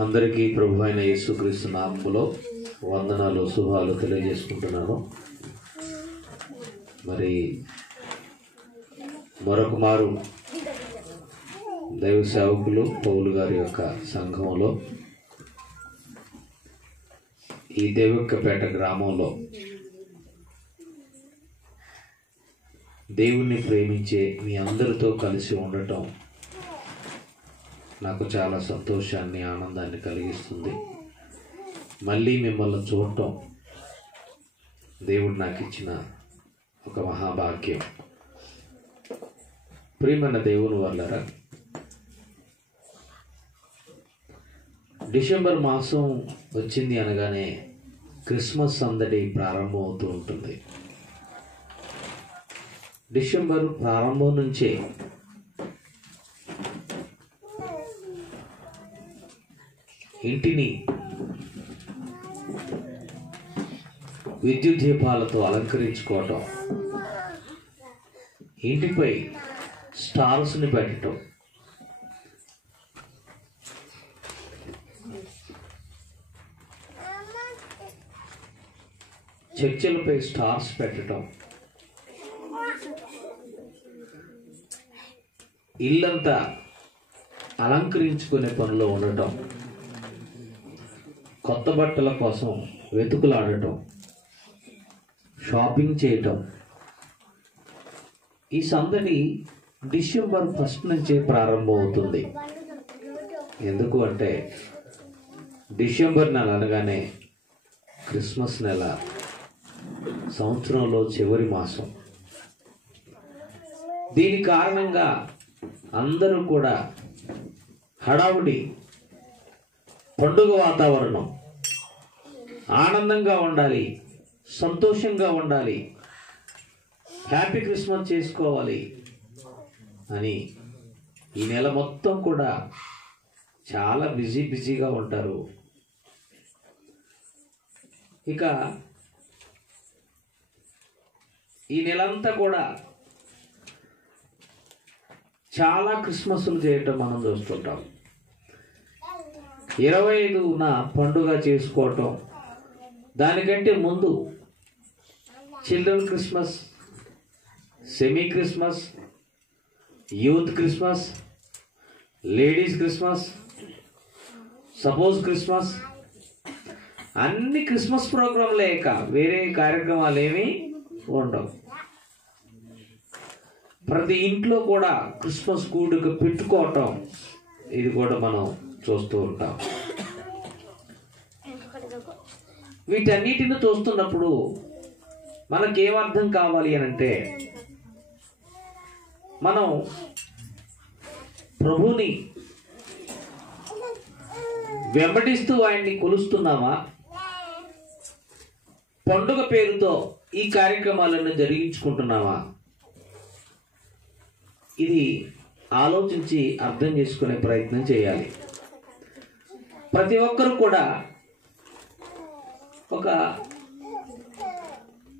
అందరికీ ప్రభు అయిన యేసుక్రీస్తు నామములో వందనాలు శుభాలు తెలియజేసుకుంటున్నాను. మరి మరొక మారు దైవ సేవకులు పౌలు గారి యొక్క సంఘంలో ఈ దేవక్కపేట గ్రామంలో దేవుణ్ణి ప్రేమించే మీ అందరితో కలిసి ఉండటం నాకు చాలా సంతోషాన్ని, ఆనందాన్ని కలిగిస్తుంది. మళ్ళీ మిమ్మల్ని చూడటం దేవుడు నాకు ఇచ్చిన ఒక మహాభాగ్యం. ప్రియమైన దేవుని వల్లరా, డిసెంబర్ మాసం వచ్చింది అనగానే క్రిస్మస్ సందడి ప్రారంభం అవుతూ ఉంటుంది. డిసెంబర్ ప్రారంభం నుంచే ఇంటిని విద్యుత్ దీపాలతో అలంకరించుకోవటం, ఇంటిపై స్టార్స్ని పెట్టడం, చర్చిలపై స్టార్స్ పెట్టడం, ఇల్లంతా అలంకరించుకునే పనిలో ఉండటం, కొత్త బట్టల కోసం వెతుకులాడటం, షాపింగ్ చేయటం, ఈ సందడి డిసెంబర్ 1 నుంచే ప్రారంభం అవుతుంది. ఎందుకు అంటే డిసెంబర్ నెల అనగానే క్రిస్మస్ నెల, సంవత్సరంలో చివరి మాసం. దీని కారణంగా అందరూ కూడా హడావుడి, పండుగ వాతావరణం, ఆనందంగా ఉండాలి, సంతోషంగా ఉండాలి, హ్యాపీ క్రిస్మస్ చేసుకోవాలి అని ఈ నెల మొత్తం కూడా చాలా బిజీగా ఉంటారు. ఇక ఈ నెలంతా కూడా చాలా క్రిస్మస్లు చేయటం మనం చూస్తుంటాం. 25న పండుగ చేసుకోవటం, దానికంటే ముందు children Christmas, semi Christmas, youth Christmas, ladies Christmas, suppose Christmas, అన్ని క్రిస్మస్ ప్రోగ్రాం లేక వేరే కార్యక్రమాలు ఏమీ ఉండవు. ప్రతి ఇంట్లో కూడా క్రిస్మస్ కూడుక పెట్టుకోవటం, ఇది కూడా మనం చూస్తూ ఉంటాం. వీటన్నిటిని చూస్తున్నప్పుడు మనకేమర్థం కావాలి అని అంటే, మనం ప్రభుని వెంబడిస్తూ ఆయన్ని కొలుస్తున్నామా, పండుగ పేరుతో ఈ కార్యక్రమాలను జరిగించుకుంటున్నామా, ఇది ఆలోచించి అర్థం చేసుకునే ప్రయత్నం చేయాలి. ప్రతి ఒక్కరు కూడా ఒక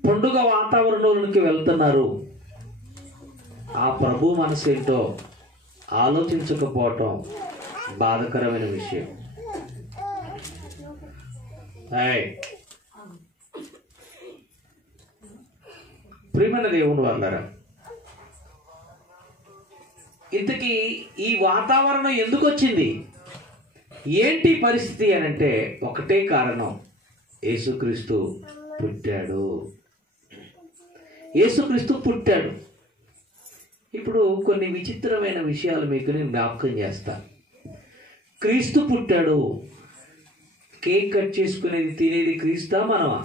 పండుగ వాతావరణంలోకి వెళ్తున్నారు. ఆ ప్రభు మనసు ఏంటో ఆలోచించకపోవటం బాధకరమైన విషయం. ప్రియమైన దేవుని వల్లరా, ఇంతకీ ఈ వాతావరణం ఎందుకు వచ్చింది, ఏంటి పరిస్థితి అని అంటే ఒకటే కారణం, యేసుక్రీస్తు పుట్టాడు. యేసుక్రీస్తు పుట్టాడు. ఇప్పుడు కొన్ని విచిత్రమైన విషయాలు మీకు నేను జ్ఞాపకం చేస్తాను. క్రీస్తు పుట్టాడు. కేక్ కట్ చేసుకునేది, తినేది క్రీస్తా మనమా?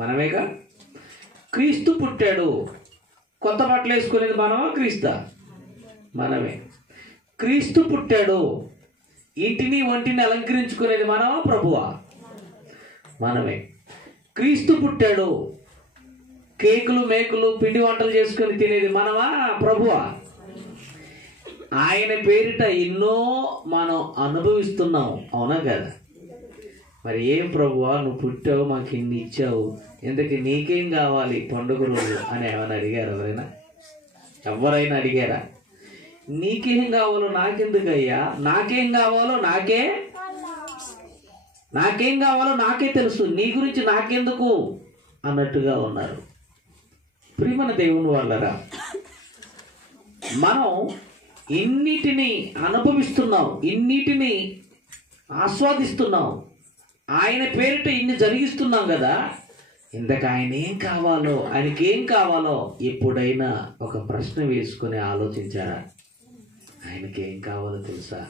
మనమేగా. క్రీస్తు పుట్టాడు. కొత్త బట్టలు వేసుకునేది మనమా క్రీస్తా? మనమే. క్రీస్తు పుట్టాడు. ఇంటిని ఒంటిని అలంకరించుకునేది మనమా ప్రభువా? మనమే. క్రీస్తు పుట్టాడు. కేకులు మేకులు పిండి వంటలు చేసుకుని తినేది మనమా ప్రభువా? ఆయన పేరిట ఎన్నో మనం అనుభవిస్తున్నాం, అవునా కదా? మరి ఏం ప్రభువా, నువ్వు పుట్టావు, మాకు ఇన్ని ఇచ్చావు, ఇంతకీ నీకేం కావాలి పండుగ రోజు అని ఏమైనా అడిగారు? ఎవరైనా అడిగారా? నీకేం కావాలో నాకెందుకయ్యా, నాకేం కావాలో నాకే తెలుసు, నీ గురించి నాకెందుకు అన్నట్టుగా ఉన్నారు. ప్రియమైన దేవుని వాళ్ళరా, మనం ఇన్నిటిని అనుభవిస్తున్నాం, ఇన్నిటిని ఆస్వాదిస్తున్నాం, ఆయన పేరిట ఇన్ని జరిగిస్తున్నాం కదా. ఇంతకు ఆయనకి ఏం కావాలో ఎప్పుడైనా ఒక ప్రశ్న వేసుకొని ఆలోచించారా? ఆయనకేం కావాలో తెలుసా?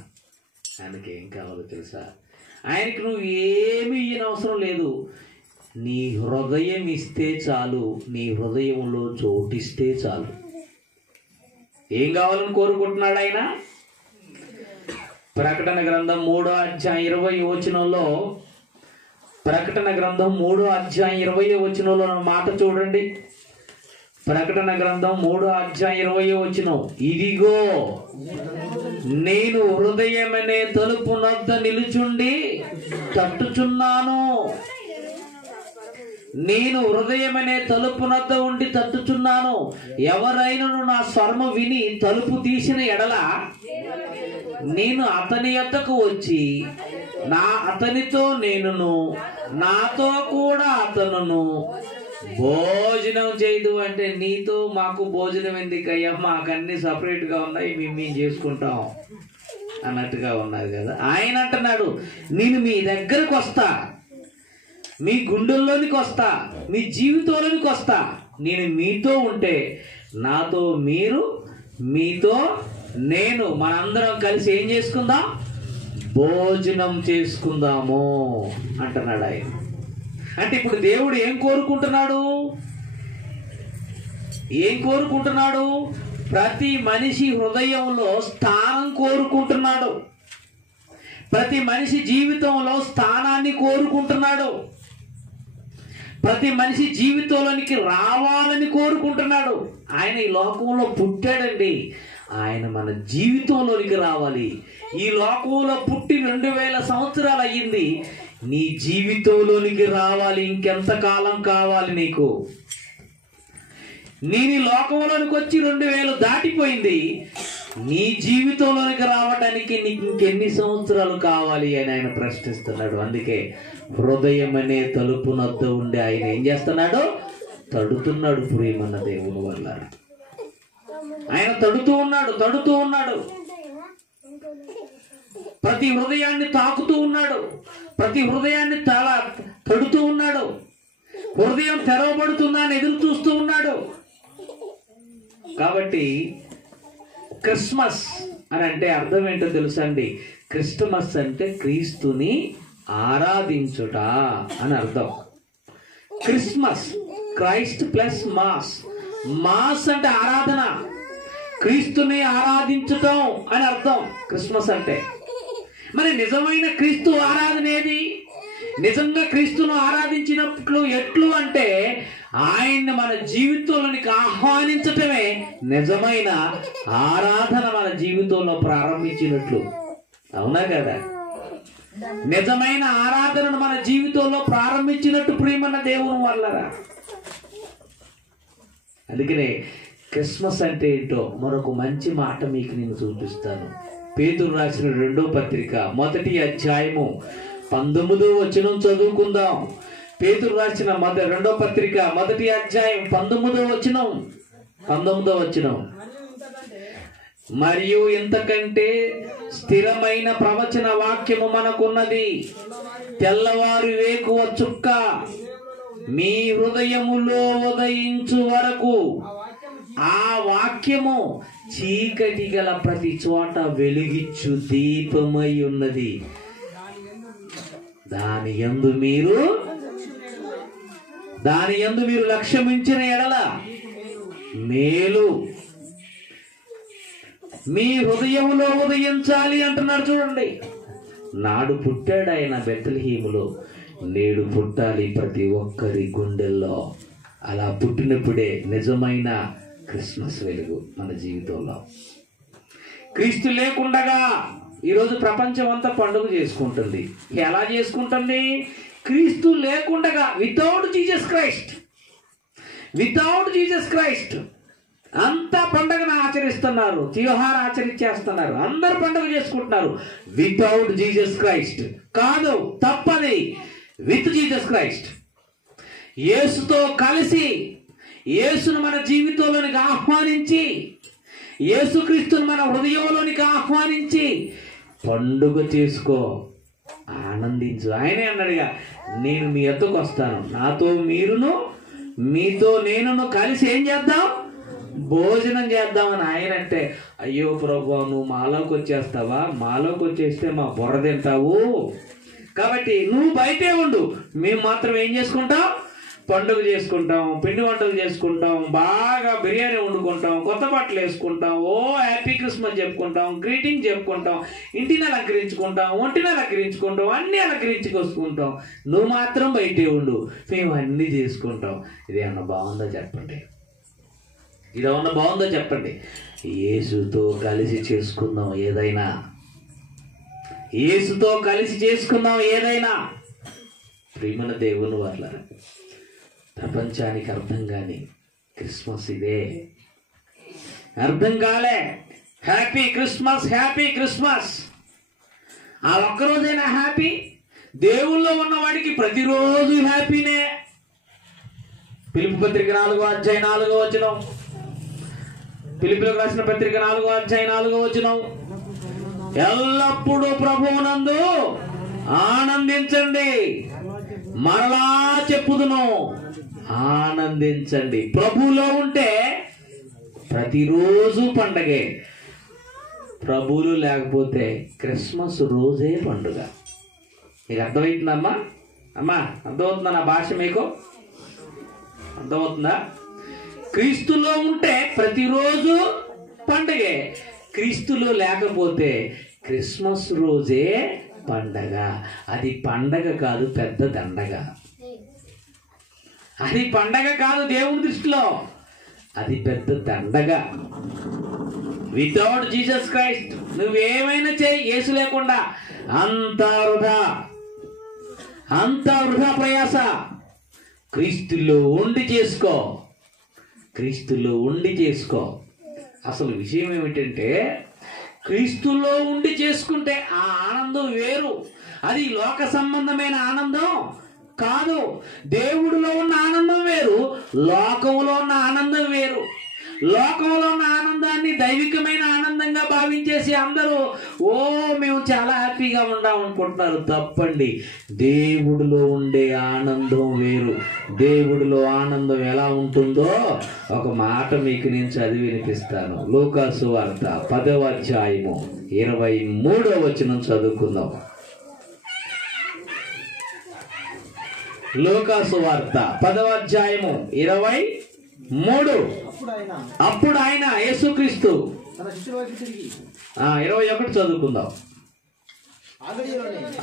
ఆయనకి నువ్వు ఏమి ఇయ్యనవసరం లేదు. నీ హృదయం ఇస్తే చాలు, నీ హృదయంలో చోటిస్తే చాలు. ఏం కావాలని కోరుకుంటున్నాడు ఆయన? ప్రకటన గ్రంథం 3వ అధ్యాయం 20వ వచనంలో, ప్రకటన గ్రంథం 3వ అధ్యాయం 20వ వచనంలో మాట చూడండి. ప్రకటన గ్రంథం 3వ అధ్యాయం 20వ వచనం, ఇదిగో నేను హృదయమనే తలుపు నొద్ద నిలుచుండి తట్టుచున్నాను. నేను హృదయమనే తలుపు నొద్ద ఉండి తట్టుచున్నాను. ఎవరైనను నా స్వరము విని తలుపు తీసిన ఎడల నేను అతని యొద్దకు వచ్చి అతనితో నేనును, నాతో కూడా అతనును భోజనం చేయదు. అంటే నీతో మాకు భోజనం ఎందుకయ్యా, మాకన్నీ సపరేట్గా ఉన్నాయి, మేము చేసుకుంటాం అన్నట్టుగా ఉన్నది కదా. ఆయన అంటున్నాడు, నేను మీ దగ్గరకు వస్తా, మీ గుండెల్లోనికి వస్తా, మీ జీవితంలోనికి వస్తా. నేను మీతో ఉంటే నాతో మీరు, మీతో నేను, మనందరం కలిసి ఏం చేసుకుందాం? భోజనం చేసుకుందాము అంటున్నాడు ఆయన. అంటే ఇప్పుడు దేవుడు ఏం కోరుకుంటున్నాడు? ప్రతి మనిషి హృదయంలో స్థానం కోరుకుంటున్నాడు. ప్రతి మనిషి జీవితంలో స్థానాన్ని కోరుకుంటున్నాడు. ప్రతి మనిషి జీవితంలోనికి రావాలని కోరుకుంటున్నాడు. ఆయన ఈ లోకంలో పుట్టాడండి, ఆయన మన జీవితంలోనికి రావాలి. ఈ లోకంలో పుట్టి 2000 సంవత్సరాలు అయ్యింది, నీ జీవితంలోనికి రావాలి. ఇంకెంతకాలం కావాలి నీకు? నేను ఈ లోకంలోనికి వచ్చి 2000 దాటిపోయింది, నీ జీవితంలోనికి రావడానికి నీకు ఇంకెన్ని సంవత్సరాలు కావాలి అని ఆయన ప్రశ్నిస్తున్నాడు. అందుకే హృదయం అనే తలుపు నొద్ద ఉండి ఆయన ఏం చేస్తున్నాడు? తడుతున్నాడు. ప్రియమన్న దేవుని వల్ల ఆయన తడుతూ ఉన్నాడు. ప్రతి హృదయాన్ని తాకుతూ ఉన్నాడు, ప్రతి హృదయాన్ని తడుతూ ఉన్నాడు. హృదయం తెరవబడుతుందా అని ఎదురు చూస్తూ ఉన్నాడు. కాబట్టి క్రిస్మస్ అని అంటే అర్థం ఏంటో తెలుసా అండి? క్రిస్టమస్ అంటే క్రీస్తుని ఆరాధించుట అని అర్థం. Christmas, Christ plus mass. Mass అంటే ఆరాధన, క్రీస్తుని ఆరాధించటం అని అర్థం క్రిస్మస్ అంటే. మరి నిజమైన క్రీస్తు ఆరాధన ఏది? నిజంగా క్రీస్తును ఆరాధించినట్లు ఎట్లు అంటే ఆయన్ని మన జీవితంలోనికి ఆహ్వానించటమే నిజమైన ఆరాధన, మన జీవితంలో ప్రారంభించినట్లు. అవునా కదా? నిజమైన ఆరాధనను మన జీవితంలో ప్రారంభించినట్టు ప్రియమన్న దేవుని వల్లరా. అందుకనే క్రిస్మస్ అంటే ఏంటో మరొక మంచి మాట మీకు నేను చూపిస్తాను. పేతురు రాసిన 2వ పత్రిక 1వ అధ్యాయము 19వ వచనం చదువుకుందాం. పేతురు రాసిన 2వ పత్రిక 1వ అధ్యాయం 19వ వచనం. మరియు ఇంతకంటే స్థిరమైన ప్రవచన వాక్యము మనకున్నది, తెల్లవారు వేకువ చుక్క మీ హృదయములో ఉదయించు వరకు ఆ వాక్యము చీకటి గల ప్రతి చోట వెలిగిచ్చు దీపమై ఉన్నది. దాని యందు మీరు లక్ష్యమించిన ఎడల మేలు మీ హృదయములో ఉదయించాలి అంటున్నాడు. చూడండి, నాడు పుట్టాడు ఆయన బెత్లెహేములో, నేడు పుట్టాలి ప్రతి ఒక్కరి గుండెల్లో. అలా పుట్టినప్పుడే నిజమైన క్రిస్మస్ వెలుగు మన జీవితంలో. క్రీస్తు లేకుండగా ఈరోజు ప్రపంచం అంతా పండుగ చేసుకుంటుంది. ఎలా చేసుకుంటుంది? క్రీస్తు లేకుండగా, వితౌట్ జీసస్ క్రైస్ట్. అంతా పండుగను ఆచరిస్తున్నారు, తియోహార్ ఆచరించేస్తున్నారు, అందరు పండుగ చేసుకుంటున్నారు. వితౌట్ జీసస్ క్రైస్ట్ కాదు, తప్పది. విత్ జీసస్ క్రైస్ట్, యేసుతో కలిసి, యేసును మన జీవితంలోనికి ఆహ్వానించి, యేసుక్రీస్తుని మన హృదయంలోనికి ఆహ్వానించి పండుగ చేసుకో, ఆనందించు. ఆయనే అన్నాడుగా, నేను మీ ఎద్దకు వస్తాను, నాతో మీరును మీతో నేనును కలిసి ఏం చేద్దాం, భోజనం చేద్దామని ఆయన అంటే, అయ్యో ప్రభు నువ్వు మాలోకి వచ్చేస్తావా, మాలోకి వచ్చేస్తే మా బుర్ర తింటావు, కాబట్టి నువ్వు బయటే ఉండు, మేము మాత్రం ఏం చేసుకుంటాం, పండుగ చేసుకుంటాం, పిండి వంటలు చేసుకుంటాం, బాగా బిర్యానీ వండుకుంటాం, కొత్త బట్టలు వేసుకుంటాం, ఓ హ్యాపీ క్రిస్మస్ చెప్పుకుంటాం, గ్రీటింగ్ చెప్పుకుంటాం, ఇంటిని అలంకరించుకుంటాం, ఒంటిని అలంకరించుకుంటాం, అన్నీ అలంకరించుకొసుకుంటాం, నువ్వు మాత్రం బయటే ఉండు, మేము అన్నీ చేసుకుంటాం. ఇదేమన్నా బాగుందో చెప్పండి, ఇదేమన్నా బాగుందో చెప్పండి. యేసుతో కలిసి చేసుకుందాం ఏదైనా, యేసుతో కలిసి చేసుకుందాం ఏదైనా. ప్రియమైన దేవుని వాళ్ళారా, ప్రపంచానికి అర్థం కాని క్రిస్మస్ ఇదే. అర్థం కాలే హ్యాపీ క్రిస్మస్, హ్యాపీ క్రిస్మస్. ఆ ఒక్కరోజైనా హ్యాపీ? దేవుల్లో ఉన్నవాడికి ప్రతిరోజు హ్యాపీనే. పిలుపు పత్రిక 4వ అధ్యాయం 4వ వచనం, పిలుపులకు రాసిన పత్రిక 4వ అధ్యాయం 4వ వచనం, ఎల్లప్పుడూ ప్రభువునందు ఆనందించండి, మరలా చెప్పుదును ఆనందించండి. ప్రభువులో ఉంటే ప్రతిరోజు పండగే, ప్రభువులు లేకపోతే క్రిస్మస్ రోజే పండుగ. మీకు అర్థమవుతుందమ్మా? అమ్మా అర్థమవుతుందా నా భాష? మీకు అర్థమవుతుందా? క్రీస్తులో ఉంటే ప్రతిరోజు పండగే, క్రీస్తులో లేకపోతే క్రిస్మస్ రోజే పండగ. అది పండగ కాదు, పెద్ద దండగ. అది పండగ కాదు దేవుని దృష్టిలో, అది పెద్ద దండగ. వితౌట్ జీసస్ క్రైస్ట్ నువ్వేమైనా చేయి, యేసు లేకుండా అంతా వృధా, అంతా వృధా ప్రయాస. క్రీస్తులో ఉండి చేసుకో, క్రీస్తులో ఉండి చేసుకో. అసలు విషయం ఏమిటంటే, క్రీస్తులో ఉండి చేసుకుంటే ఆ ఆనందం వేరు. అది లోక సంబంధమైన ఆనందం కాదు. దేవుడిలో ఉన్న ఆనందం వేరు, లోకంలో ఉన్న ఆనందం వేరు. లోకంలో ఉన్న ఆనందాన్ని దైవికమైన ఆనందంగా భావించేసి అందరూ ఓ మేము చాలా హ్యాపీగా ఉండాం అనుకుంటున్నారు. తప్పండి. దేవుడిలో ఉండే ఆనందం వేరు. దేవుడిలో ఆనందం ఎలా ఉంటుందో ఒక మాట మీకు నేను చదివి వినిపిస్తాను. లూకాసు వార్త 10వ అధ్యాయము 23వ వచనం చదువుకుందాం. లూకాసు వార్త 10వ అధ్యాయము 23. అప్పుడు ఆయన యేసుక్రీస్తు 21 చదువుకుందాం.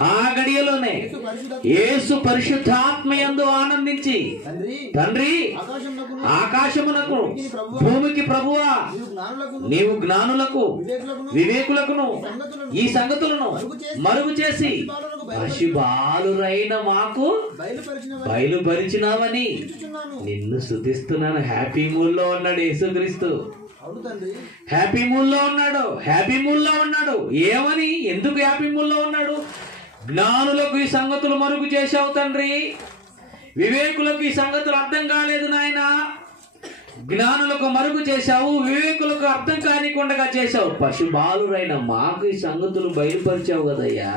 ఆ గడియలోనే యేసు పరిశుద్ధాత్మయందు ఆనందించి, తండ్రి ఆకాశమునకు భూమికి ప్రభువా, నీవు జ్ఞానులకు వివేకులకును ఈ సంగతులను మరుగు చేసి పశుబాలురైన మాకు బయలుపరిచినావని నిన్ను స్తుతిస్తున్నాను. హ్యాపీ మూల్లో ఉన్నాడు యేసుక్రీస్తు. హ్యాపీ మూల్లో ఉన్నాడు, హ్యాపీ మూల్లో ఉన్నాడు. ఏమని, ఎందుకు హ్యాపీ మూల్లో ఉన్నాడు? జ్ఞానులకు ఈ సంగతులు మరుగు చేశావు తండ్రి, వివేకులకు ఈ సంగతులు అర్థం కాలేదు నాయన. జ్ఞానులకు మరుగు చేశావు, వివేకులకు అర్థం కానికుండా చేశావు, పశుబాలురైన మాకు ఈ సంగతులు బయలుపరిచావు కదయ్యా,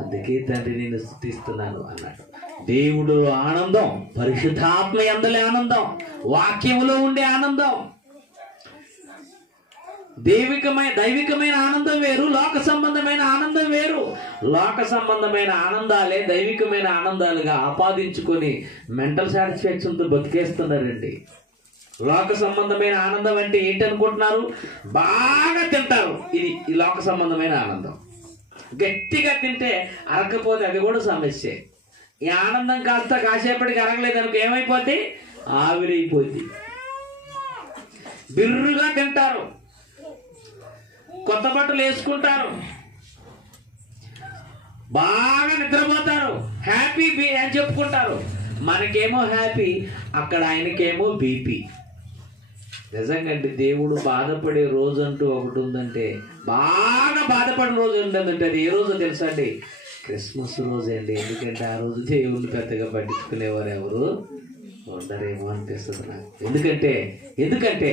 అందుకే తండ్రి నేను స్తుతిస్తున్నాను అన్నాడు. దేవుడు ఆనందం, పరిశుద్ధాత్మ యందలి ఆనందం, వాక్యములో ఉండే ఆనందం. దైవికమైన ఆనందం వేరు, లోక సంబంధమైన ఆనందం వేరు. లోక సంబంధమైన ఆనందాలే దైవికమైన ఆనందాలుగా ఆపాదించుకొని మెంటల్ సాటిస్ఫాక్షన్తో బతికేస్తున్నారండి. లోక సంబంధమైన ఆనందం అంటే ఏంటనుకుంటున్నారు? బాగా తింటారు, ఇది ఈ లోక సంబంధమైన ఆనందం. గట్టిగా తింటే అరగకపోతే అది కూడా సమస్యే. ఈ ఆనందం కాస్త కాసేపటికి అరగలేదు అనుకో ఏమైపోద్ది? ఆవిరైపోద్ది. బిర్రుగా తింటారు, కొత్త బట్టలు వేసుకుంటారు, బాగా నిద్రపోతారు, హ్యాపీ అని చెప్పుకుంటారు. మనకేమో హ్యాపీ, అక్కడ ఆయనకేమో బీపీ. నిజంగా అండి, దేవుడు బాధపడే రోజు అంటూ ఒకటి ఉందంటే, బాగా బాధపడిన రోజు ఉంటుందంటే అది ఏ రోజో తెలుసా అండి? క్రిస్మస్ రోజే అండి. ఎందుకంటే ఆ రోజు దేవుడిని పెద్దగా పట్టించుకునేవారు ఎవరు ఉండరేమో అనిపిస్తుంది నాకు. ఎందుకంటే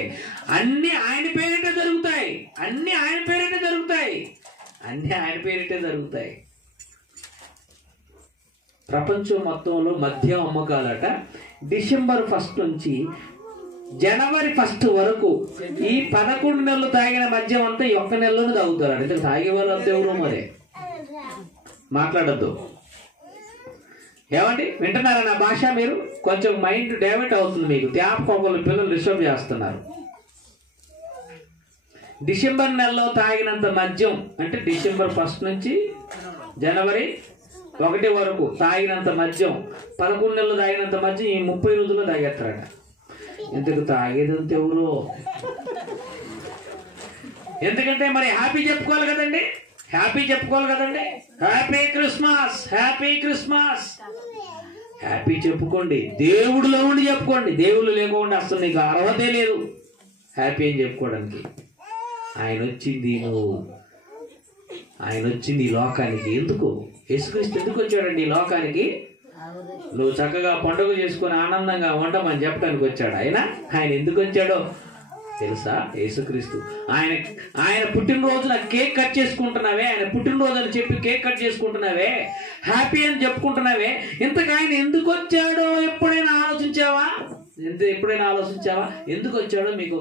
అన్నీ ఆయన పేరిటే జరుగుతాయి. ప్రపంచం మొత్తంలో మద్యం అమ్మకాలట డిసెంబర్ 1 నుంచి జనవరి 1 వరకు ఈ 11 నెలలు తాగిన మద్యం అంతా ఈ ఒక్క నెలలోనే తాగుతారు. అంటే తాగే వాళ్ళు అంతా ఎవరు మరే మాట్లాడద్దు. ఏమండి, వింటున్నారా నా భాష? మీరు కొంచెం మైండ్ డైవర్ట్ అవుతుంది మీకు. జ్ఞాపకం పిల్లలు డిస్టర్బ్ చేస్తున్నారు. డిసెంబర్ నెలలో తాగినంత మద్యం అంటే డిసెంబర్ 1 నుంచి జనవరి 1 వరకు తాగినంత మద్యం, 11 నెలలు తాగినంత మద్యం ఈ 30 రోజుల్లో తాగేస్తారట. ఎందుకు తాగేదంత ఎవరు? ఎందుకంటే మరి హ్యాపీ చెప్పుకోవాలి కదండి. హ్యాపీ క్రిస్మస్ హ్యాపీ చెప్పుకోండి. దేవుడిలో ఉండి చెప్పుకోండి. దేవుళ్ళు లేకుండా అసలు నీకు అర్హతే లేదు హ్యాపీ అని చెప్పుకోవడానికి. ఆయన వచ్చింది ఈ లోకానికి. ఎందుకు? యేసుక్రీస్తు ఎందుకు వచ్చాడండి ఈ లోకానికి? నువ్వు చక్కగా పండుగ చేసుకొని ఆనందంగా ఉండమని చెప్పడానికి వచ్చాడు. ఆయన ఎందుకు వచ్చాడో తెలుసా? యేసుక్రీస్తు ఆయన పుట్టినరోజున కేక్ కట్ చేసుకుంటున్నావే, ఆయన పుట్టినరోజు అని చెప్పి కేక్ కట్ చేసుకుంటున్నావే, హ్యాపీ అని చెప్పుకుంటున్నావే. ఇంతకు ఆయన ఎందుకు వచ్చాడో ఎప్పుడైనా ఆలోచించావా? ఎందుకు వచ్చాడో మీకు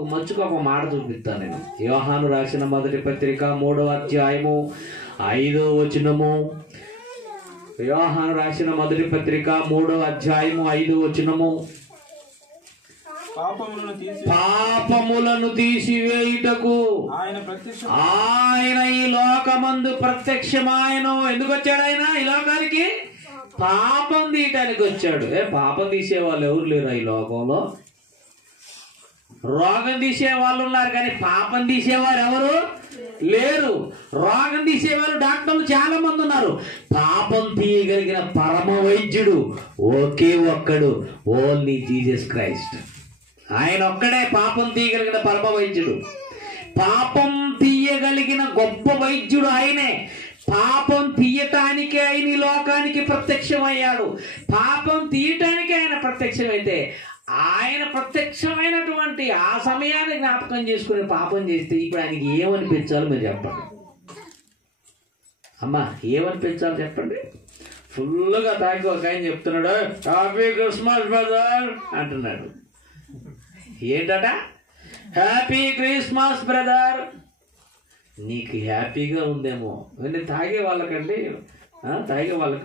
ఒక మాట చూపిస్తాను నేను. యోహాను రాసిన మొదటి పత్రిక 3వ అధ్యాయము 5వ వచనము. యోహాను రాసిన మొదటి పత్రిక 3వ అధ్యాయము 5వ వచనము. పాపములను తీసివేయుటకు ఆయన ఈ లోకమందు ప్రత్యక్షమాయను. ఎందుకు వచ్చాడు ఆయన ఈ లోకానికి? పాపం తీయటానికి వచ్చాడు. పాపం తీసేవాళ్ళు ఎవరు లేరు ఈ లోకంలో? రోగం తీసే వాళ్ళు ఉన్నారు కానీ పాపం తీసేవారు ఎవరు లేరు. రోగం తీసేవాళ్ళు డాక్టర్లు చాలా మంది ఉన్నారు. పాపం తీయగలిగిన పరమ వైద్యుడు ఒకే ఒక్కడు, ఓన్లీ జీసస్ క్రైస్ట్. ఆయన ఒక్కడే పాపం తీయగలిగిన పరమ వైద్యుడు. పాపం తీయగలిగిన గొప్ప వైద్యుడు ఆయనే. పాపం తీయటానికే ఆయన ఈ లోకానికి ప్రత్యక్షమయ్యాడు. పాపం తీయటానికే ఆయన ప్రత్యక్షమైతే, ఆయన ప్రత్యక్షమైనటువంటి ఆ సమయాన్ని జ్ఞాపకం చేసుకుని పాపం చేస్తే ఇప్పుడు ఆయనకి ఏమనిపించాలో మీరు చెప్పండి. అమ్మా, ఏమనిపించాలో చెప్పండి. ఫుల్గా తాగి ఒక ఆయన చెప్తున్నాడు, హ్యాపీ క్రిస్మస్ బ్రదర్ అంటున్నాడు. ఏంటట? Happy Christmas brother. నీకు హ్యాపీగా ఉందేమో, తాగే వాళ్ళకండి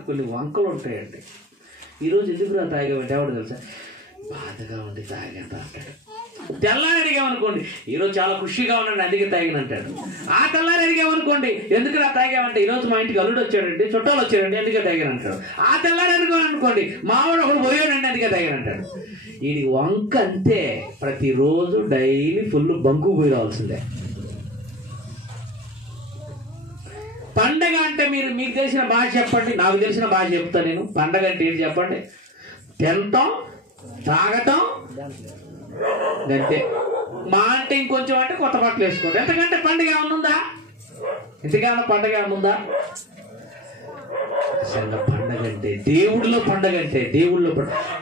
కొన్ని వంకలు ఉంటాయండి. ఈరోజు ఎందుకు తాగేవంటే ఎవడు తెలుసా? బాధగా ఉండి తాగేంత అంటాడు. తెల్లారి అడిగామనుకోండి, ఈరోజు చాలా ఖుషిగా ఉన్నాడు అందుకే తాగిన అంటాడు. ఆ తెల్లారి అడిగామనుకోండి, ఎందుకు తాగామంటే ఈరోజు మా ఇంటికి అల్లుడు వచ్చాడండి, చుట్టాలు వచ్చాడండి అందుకే తాగాను అంటాడు. ఆ తెల్లారి అడిగామనుకోండి, మావాడు ఒకడు పోయాడండి అందుకే తాగాను అంటాడు. వీడికి వంక అంతే. ప్రతిరోజు డైలీ ఫుల్ బంకు పోయి రావాల్సిందే. పండగ అంటే మీకు తెలిసిన భాష చెప్పండి, నాకు తెలిసిన భాష చెప్తాను నేను. పండగ అంటే ఏంటి చెప్పండి? తినటం, తాగటం, అంతే. మా అంటే ఇంకొంచెం అంటే కొత్త బట్టలు వేసుకోండి. ఎంతకంటే పండుగ ఏమన్నా ఉందా? ఇంతకన్నా పండగ ఏమన్నా ఉందా? పండగ అంటే దేవుడిలో పండగ అంటే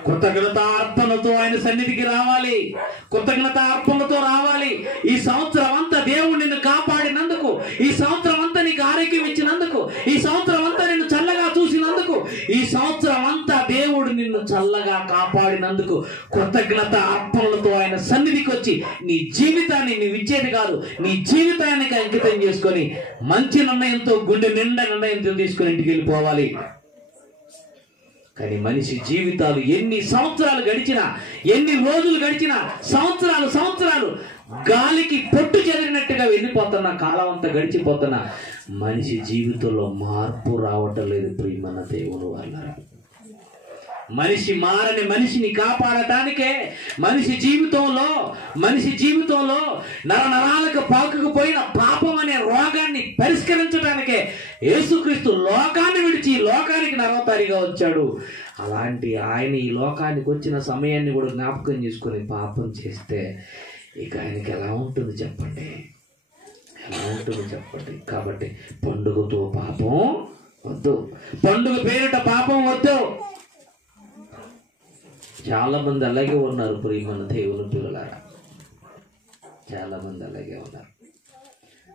కృతజ్ఞతార్పణతో ఆయన సన్నిధికి రావాలి. కృతజ్ఞతార్పణతో రావాలి. ఈ సంవత్సరం అంతా దేవుడు నిన్ను కాపాడినందుకు, ఈ సంవత్సరం అంతా నీకు ఆరోగ్యం ఇచ్చినందుకు, ఈ సంవత్సరం అంతా నిన్ను చల్లగా చూసినందుకు, ఈ సంవత్సరం అంతా దేవుడు నిన్ను చల్లగా కాపాడినందుకు కృతజ్ఞత అర్పణలతో ఆయన సన్నిధికి వచ్చి నీ జీవితాన్ని నీవు ఇచ్చేది కాదు, నీ జీవితానికి అంకితం చేసుకొని మంచి నిర్ణయంతో, గుండె నిండా నిర్ణయంతో తీసుకుని ఇంటికి వెళ్ళిపోవాలి. కానీ మనిషి జీవితాలు ఎన్ని సంవత్సరాలు గడిచినా, ఎన్ని రోజులు గడిచినా, సంవత్సరాలు గాలికి పొట్టు చెదిరినట్టుగా వెళ్ళిపోతున్నా, కాలం అంతా గడిచిపోతున్నా మనిషి జీవితంలో మార్పు రావటం లేదు. ప్రియమైన దేవుని వల్ల మనిషి మారని మనిషిని కాపాడటానికే మనిషి జీవితంలో నరనరాలకు పాకుకుపోయిన పాపం అనే రోగాన్ని పరిష్కరించడానికే యేసుక్రీస్తు లోకాన్ని విడిచి లోకానికి నరవతారిగా వచ్చాడు. అలాంటి ఆయన ఈ లోకానికి వచ్చిన సమయాన్ని కూడా జ్ఞాపకం చేసుకొని పాపం చేస్తే ఇక ఆయనకి ఎలా ఉంటుంది చెప్పండి, ఎలా ఉంటుంది చెప్పండి. కాబట్టి పండుగతో పాపం వద్దు, పండుగ పేరిట పాపం వద్దు. చాలా మంది అలాగే ఉన్నారు ప్రియమైన దేవుని పిల్లలారా, చాలా మంది అలాగే ఉన్నారు.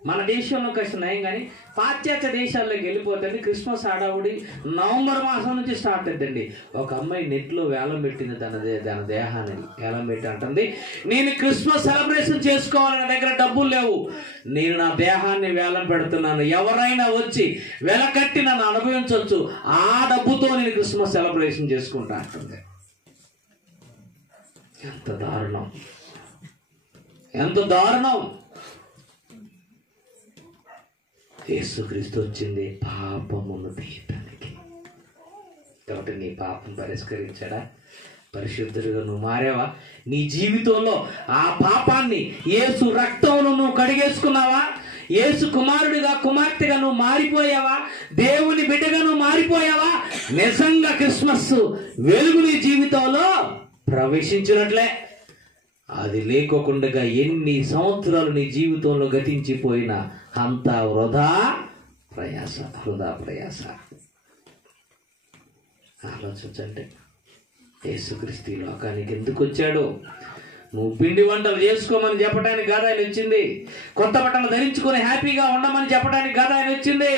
మన దేశంలో కష్టం నయం, కానీ పాశ్చాత్య దేశాల్లోకి వెళ్ళిపోతే క్రిస్మస్ హడావుడి నవంబర్ మాసం నుంచి స్టార్ట్ అవుతుందండి. ఒక అమ్మాయి నెట్లో వేలం పెట్టింది, తన దేహాన్ని వేలం పెట్టి అంటుంది, నేను క్రిస్మస్ సెలబ్రేషన్ చేసుకోవాలి, నా దగ్గర డబ్బులు లేవు, నేను నా దేహాన్ని వేలం పెడుతున్నాను, ఎవరైనా వచ్చి వెలకట్టి నన్ను అనుభవించవచ్చు, ఆ డబ్బుతో నేను క్రిస్మస్ సెలబ్రేషన్ చేసుకుంటా అంటుంది. ఎంత దారుణం, ఎంత దారుణం. యేసుక్రీస్తు వచ్చింది పాపమును తీయటానికి. కాబట్టి నీ పాపం పరిష్కరించాడా? పరిశుద్ధుడిగా నువ్వు మారావా? నీ జీవితంలో ఆ పాపాన్ని యేసు రక్తంలో నువ్వు కడిగేసుకున్నావా? యేసు కుమారుడిగా కుమార్తెగా నువ్వు మారిపోయావా? దేవుని బిడ్డగా నువ్వు మారిపోయావా? నిజంగా క్రిస్మస్ వెలుగు నీ జీవితంలో ప్రవేశించినట్లే. అది లేకోకుండా ఎన్ని సంవత్సరాలు నీ జీవితంలో గతించిపోయినా అంతా వృధా ప్రయాస, వృధా ప్రయాస. ఆలోచించండి, యేసుక్రీస్తు ఈ లోకానికి ఎందుకు వచ్చాడు? నువ్వు పిండి వంటలు చేసుకోమని చెప్పడానికి కాదు ఆయన వచ్చింది. కొత్త బట్టలు ధరించుకొని హ్యాపీగా ఉండమని చెప్పడానికి కాదు ఆయన వచ్చింది.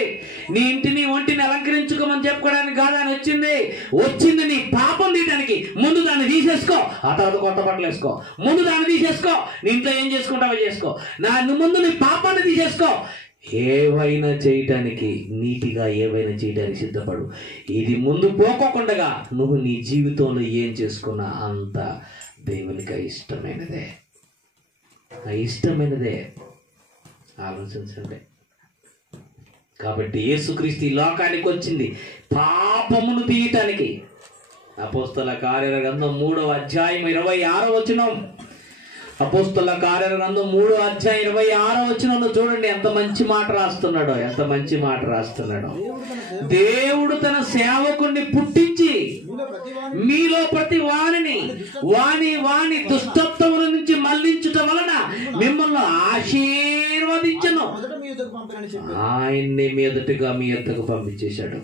నీ ఇంటిని ఒంటిని అలంకరించుకోమని చెప్పుకోవడానికి కాదు ఆయన వచ్చింది. వచ్చింది నీ పాపం తీయడానికి. ముందు దాన్ని తీసేసుకో, ఆ తర్వాత కొత్త బట్టలు వేసుకో. ముందు దాన్ని తీసేసుకో, నీ ఇంట్లో ఏం చేసుకుంటావో చేసుకో. ముందు నీ పాపాన్ని తీసేసుకో. ఏవైనా చేయటానికి, నీతిగా ఏవైనా చేయడానికి సిద్ధపడు. ఇది ముందు పోకోకుండా నువ్వు నీ జీవితంలో ఏం చేసుకున్నా అంత దేవునికి ఇష్టమైనదే, ఇష్టమైనదే. ఆలోచించండి. కాబట్టి యేసుక్రీస్తు ఈ లోకానికి వచ్చింది పాపమును తీయటానికి. అపోస్తల కార్యాల గ్రంథం 3వ అధ్యాయం 26వ వచనం. అపోస్తల కార్యాల గ్రంథం 3వ అధ్యాయం 26వ వచనంలో చూడండి ఎంత మంచి మాట రాస్తున్నాడో, ఎంత మంచి మాట రాస్తున్నాడో. దేవుడు తన సేవకుణ్ణి పుట్టించి మీలో ప్రతి వాని దుష్టత్వముల నుంచి మళ్లించుట వలన మిమ్మల్ని ఆశీర్వదించను. ఆయన్ని మీదటిగా మీ యొద్దకు పంపించేశాడు.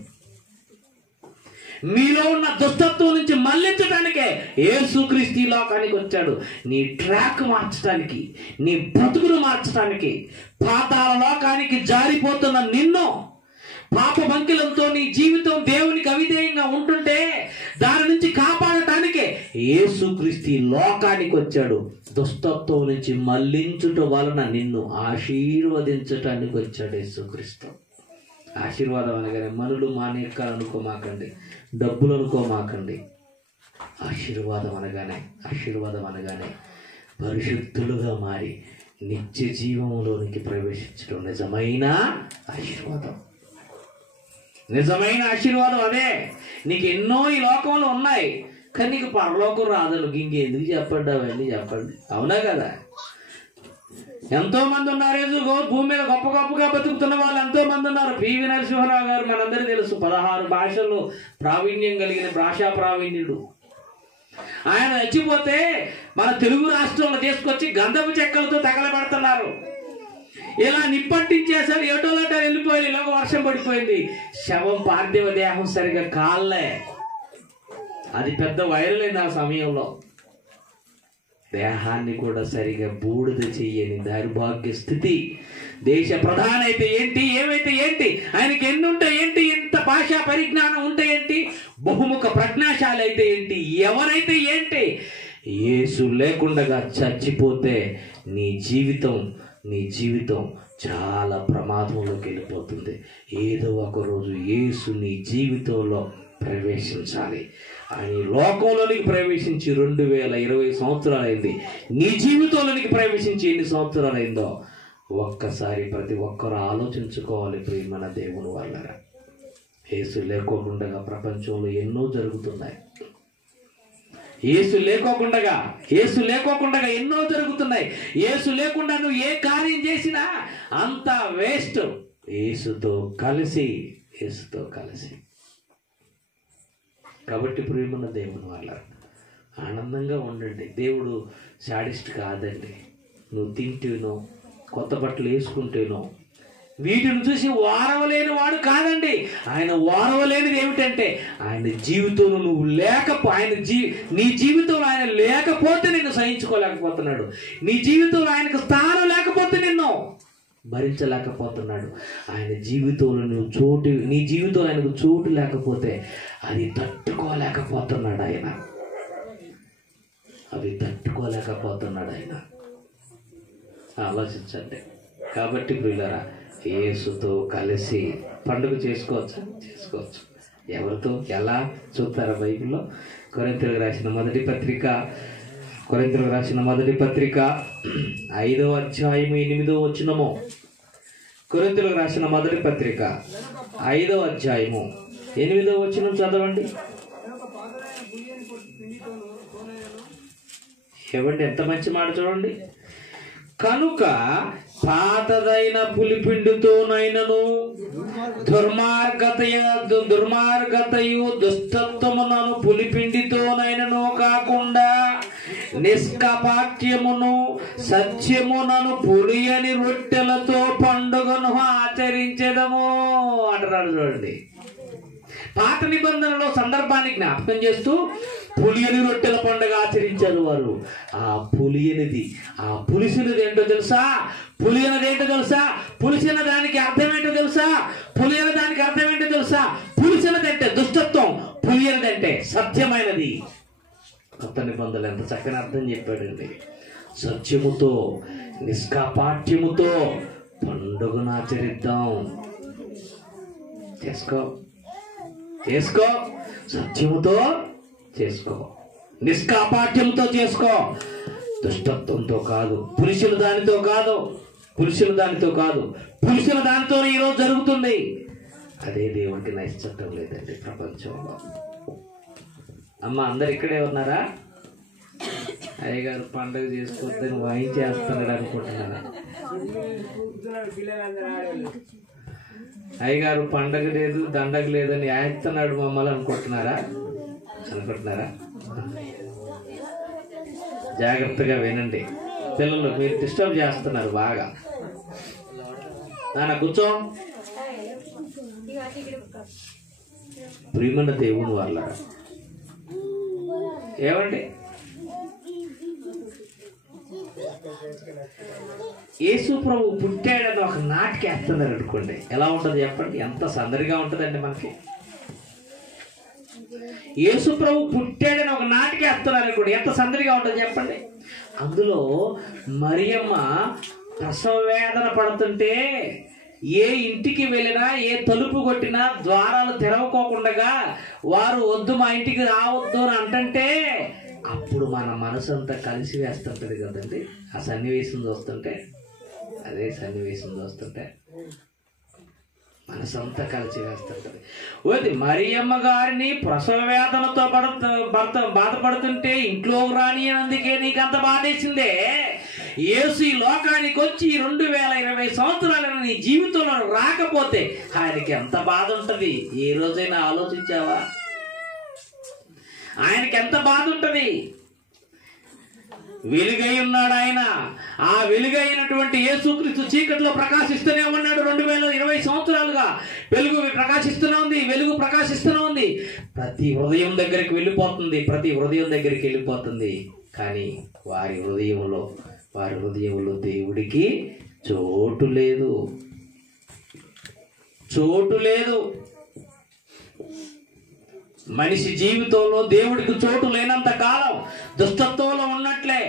మీలో ఉన్న దుష్టత్వం నుంచి మళ్లించడానికే యేసుక్రీస్తు ఈ లోకానికి వచ్చాడు. నీ ట్రాక్ మార్చడానికి, నీ బ్రతుకును మార్చడానికి. పాతాళ లోకానికి జారిపోతున్న నిన్ను, పాప బంకిలంతో నీ జీవితం దేవునికి అవిధేయంగా ఉంటుంటే దాని నుంచి కాపాడటానికే యేసుక్రీస్తు ఈ లోకానికి వచ్చాడు. దుష్టత్వం నుంచి మళ్లించుట వలన నిన్ను ఆశీర్వదించటానికి వచ్చాడు యేసుక్రీస్తు. ఆశీర్వాదం అనగానే మనులు మానేకాలు అనుకోమాకండి, డబ్బులు అనుకోమాకండి. ఆశీర్వాదం అనగానే పరిశుద్ధులుగా మారి నిత్య జీవంలోనికి ప్రవేశించడం నిజమైన ఆశీర్వాదం. నిజమైన ఆశీర్వాదం అదే. నీకు ఎన్నో ఈ లోకంలో ఉన్నాయి, కానీ నీకు పరలోకం రాదు. నువ్వు ఇంకెందుకు చెప్పండి అవన్నీ, చెప్పండి. అవునా కదా? ఎంతో మంది ఉన్నారు భూమి మీద గొప్ప గొప్పగా బతుకుతున్న వాళ్ళు ఎంతో మంది ఉన్నారు. పివి నరసింహారావు గారు మనందరికీ తెలుసు, 16 భాషల్లో ప్రావీణ్యం కలిగిన భాషా ప్రావీణ్యుడు. ఆయన చచ్చిపోతే మన తెలుగు రాష్ట్రంలో తీసుకొచ్చి గంధపు చెక్కలతో తగలబెడుతున్నారు. ఇలా నిప్పట్టించేసారు, ఏటోలాటో వెళ్ళిపోయి ఇలాగ వర్షం పడిపోయింది. శవం పార్థివ దేహం సరిగా కాళ్ళే. అది పెద్ద వైరల్ అయింది ఆ సమయంలో. దేహాన్ని కూడా సరిగా బూడిద చెయ్యని దౌర్భాగ్య స్థితి. దేశ ప్రధాని అయితే ఏంటి, ఏమైతే ఏంటి, ఆయనకి ఎన్ని ఉంటే ఏంటి, ఎంత భాషా పరిజ్ఞానం ఉంటే ఏంటి, బహుముఖ ప్రజ్ఞాశాలి అయితే ఏంటి, ఎవరైతే ఏంటి, యేసు లేకుండా చచ్చిపోతే నీ జీవితం చాలా ప్రమాదంలోకి వెళ్ళిపోతుంది. ఏదో ఒక రోజు యేసు నీ జీవితంలో ప్రవేశించాలి. ఆయన లోకంలోనికి ప్రవేశించి 2020 సంవత్సరాలైంది. నీ జీవితంలోనికి ప్రవేశించి ఎన్ని సంవత్సరాలైందో ఒక్కసారి ప్రతి ఒక్కరు ఆలోచించుకోవాలి. ప్రియమైన దేవుని వాళ్ళరా, యేసు లేకోకుండా ప్రపంచంలో ఎన్నో జరుగుతున్నాయి. యేసు లేకోకుండా ఎన్నో జరుగుతున్నాయి. యేసు లేకుండా నువ్వు ఏ కార్యం చేసినా అంతా వేస్ట్. యేసుతో కలిసి కాబట్టి ప్రియమైన దేవుని వాళ్ళ ఆనందంగా ఉండండి. దేవుడు శాడిస్ట్ కాదండి. నువ్వు తింటేనో కొత్త బట్టలు వేసుకుంటేనో వీటిని చూసి వారవలేని వాడు కాదండి. ఆయన వారవలేనిది ఏమిటంటే ఆయన జీవితంలో నువ్వు నీ జీవితంలో ఆయన లేకపోతే నిన్ను సహించుకోలేకపోతున్నాడు. నీ జీవితంలో ఆయనకు స్థానం లేకపోతే నిన్ను భరించలేకపోతున్నాడు. ఆయన జీవితంలో నీ జీవితంలో ఆయనకు చోటు లేకపోతే అది తట్టుకోలేకపోతున్నాడు ఆయన. ఆలోచించండి. కాబట్టి ప్రియులారా, యేసుతో కలిసి పండుగ చేసుకోవచ్చు. ఎవరితో, ఎలా చూస్తారా బైబిల్లో? కొరింథీయులకు రాసిన మొదటి పత్రిక 5వ అధ్యాయము 8వ వచనము. కొరింథీయులకు రాసిన మొదటి పత్రిక 5వ అధ్యాయము 8వ వచనం చదవండి. ఏమండి, ఎంత మంచి మాట చూడండి. కనుక పాతదైన పులిపిండితోనైనను దుర్మార్గతయు దుష్టత్వమునను పులిపిండితోనైనను కాకుండా నిష్కపాట్యమును సత్యమునను పులియని రొట్టెలతో పండుగను ఆచరించెదము అంటున్నాడు. చూడండి, పాత నిబంధనలో సందర్భాన్ని జ్ఞాపకం చేస్తూ పులియని రొట్టెల పండుగ ఆచరించారు వారు. ఆ పులిసినది ఏంటో తెలుసా? పులిసిన దానికి అర్థం ఏంటో తెలుసా? పులిసినదంటే దుష్టత్వం, పులియనదంటే సత్యమైనది. కొత్త నిబంధనలు ఎంత చక్కని అర్థం చెప్పాడండి. సత్యముతో నిష్కాపాఠ్యముతో పండుగను ఆచరిద్దాం. చేసుకో, సత్యముతో చేసుకో, నిష్కాపాఠ్యంతో చేసుకో, దుష్టత్వంతో కాదు, పురుషుల దానితో కాదు. ఈరోజు జరుగుతుంది. అదే దేవుడికి నచ్చటం లేదండి ప్రపంచంలో. అమ్మ, అందరు ఇక్కడే ఉన్నారా? అయ్యగారు పండుగ చేసుకోవద్దని వాయించేస్తున్నాడు అనుకుంటున్నారా? అయ్యగారు పండగ లేదు, దండగ లేదని ఆయిస్తున్నాడు మమ్మల్ని అనుకుంటున్నారా? జాగ్రత్తగా వినండి పిల్లలు, మీరు డిస్టర్బ్ చేస్తున్నారు బాగా. నాన్న కూర్చో. ప్రియమైన దేవుని వాళ్ళ ఏమండి, యేసు ప్రభు పుట్టాడని ఒక నాటికేస్తున్నారు అనుకోండి, ఎలా ఉంటుంది చెప్పండి? ఎంత సందడిగా ఉంటుందండి మనకి. యేసు ప్రభు పుట్టాడని ఒక నాటికేస్తున్నారు అనుకోండి, ఎంత సందడిగా ఉంటుంది చెప్పండి. అందులో మరియమ్మ ప్రసవ వేదన పడుతుంటే ఏ ఇంటికి వెళ్ళినా, ఏ తలుపు కొట్టినా ద్వారాలు తెరవకోకుండా వారు వద్దు, మా ఇంటికి రావద్దు అని అంటుంటే అప్పుడు మన మనసు అంతా కలిసి వేస్తుంటది కదండి. ఆ సన్నివేశం చూస్తుంటే, అదే సన్నివేశం చూస్తుంటే మనసంతా కలిసి వేస్తుంటది. ఓది మరియమ్మ గారిని ప్రసవ వేదనతో బాధపడుతుంటే ఇంట్లో రాని అందుకే నీకు అంత బాధేసిందే. యేసు ఈ లోకానికి వచ్చి 2020 సంవత్సరాలను నీ జీవితంలో రాకపోతే ఆయనకి ఎంత బాధ ఉంటది? ఏ రోజైనా ఆలోచించావా? ఆయనకి ఎంత బాధ ఉంటది? వెలుగై ఉన్నాడు ఆయన. ఆ వెలుగైనటువంటి యేసుక్రీస్తు చీకటిలో ప్రకాశిస్తూనే ఉన్నాడు. 2020 సంవత్సరాలుగా వెలుగు ప్రకాశిస్తూనే ఉంది. వెలుగు ప్రకాశిస్తూనే ఉంది. ప్రతి హృదయం దగ్గరికి వెళ్ళిపోతుంది. కానీ వారి హృదయంలో దేవుడికి చోటు లేదు. మనిషి జీవితంలో దేవుడికి చోటు లేనంత కాలం దుష్టత్వంలో ఉన్నట్లే.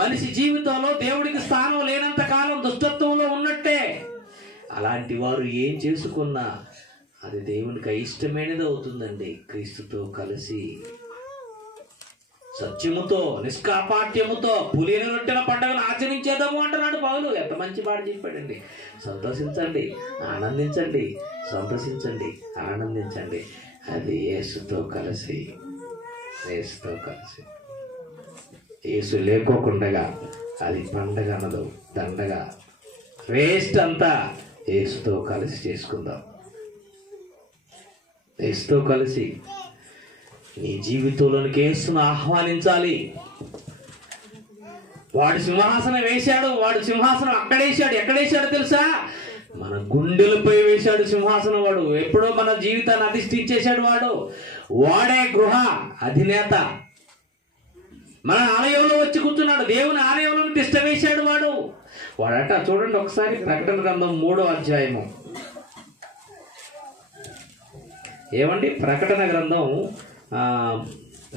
మనిషి జీవితంలో దేవుడికి స్థానం లేనంత కాలం దుష్టత్వంలో ఉన్నట్టే. అలాంటి వారు ఏం చేసుకున్నా అది దేవునికి అయిష్టమైనది అవుతుందండి. క్రీస్తుతో కలిసి సత్యముతో నిష్కాపాఠ్యముతో పులియని రొట్టెల పండుగను ఆచరించేద్దాము అంటున్నాడు పౌలు. ఎంత మంచి మాట చెప్పాడండి. సంతోషించండి, ఆనందించండి. అది యేసుతో కలిసి. యేసు లేకోకుండా అది పండగ అనదు, దండగా వేస్ట్ అంతా. యేసుతో కలిసి చేసుకుందాం. యేసుతో కలిసి నీ జీవితంలోనికి యేసును ఆహ్వానించాలి. వాడు సింహాసనం వేశాడు, వాడు సింహాసనం అక్కడేశాడు. ఎక్కడేశాడు తెలుసా? మన గుండెలపై వేశాడు సింహాసనం. వాడు ఎప్పుడో మన జీవితాన్ని అధిష్ఠించేశాడు. వాడే గృహ అధినేత. మన ఆలయంలో వచ్చి కూర్చున్నాడు. దేవుని ఆలయంలో తిష్ట వేశాడు వాడట. చూడండి ఒకసారి ప్రకటన గ్రంథం 3వ అధ్యాయము. ఏమండి? ప్రకటన గ్రంథం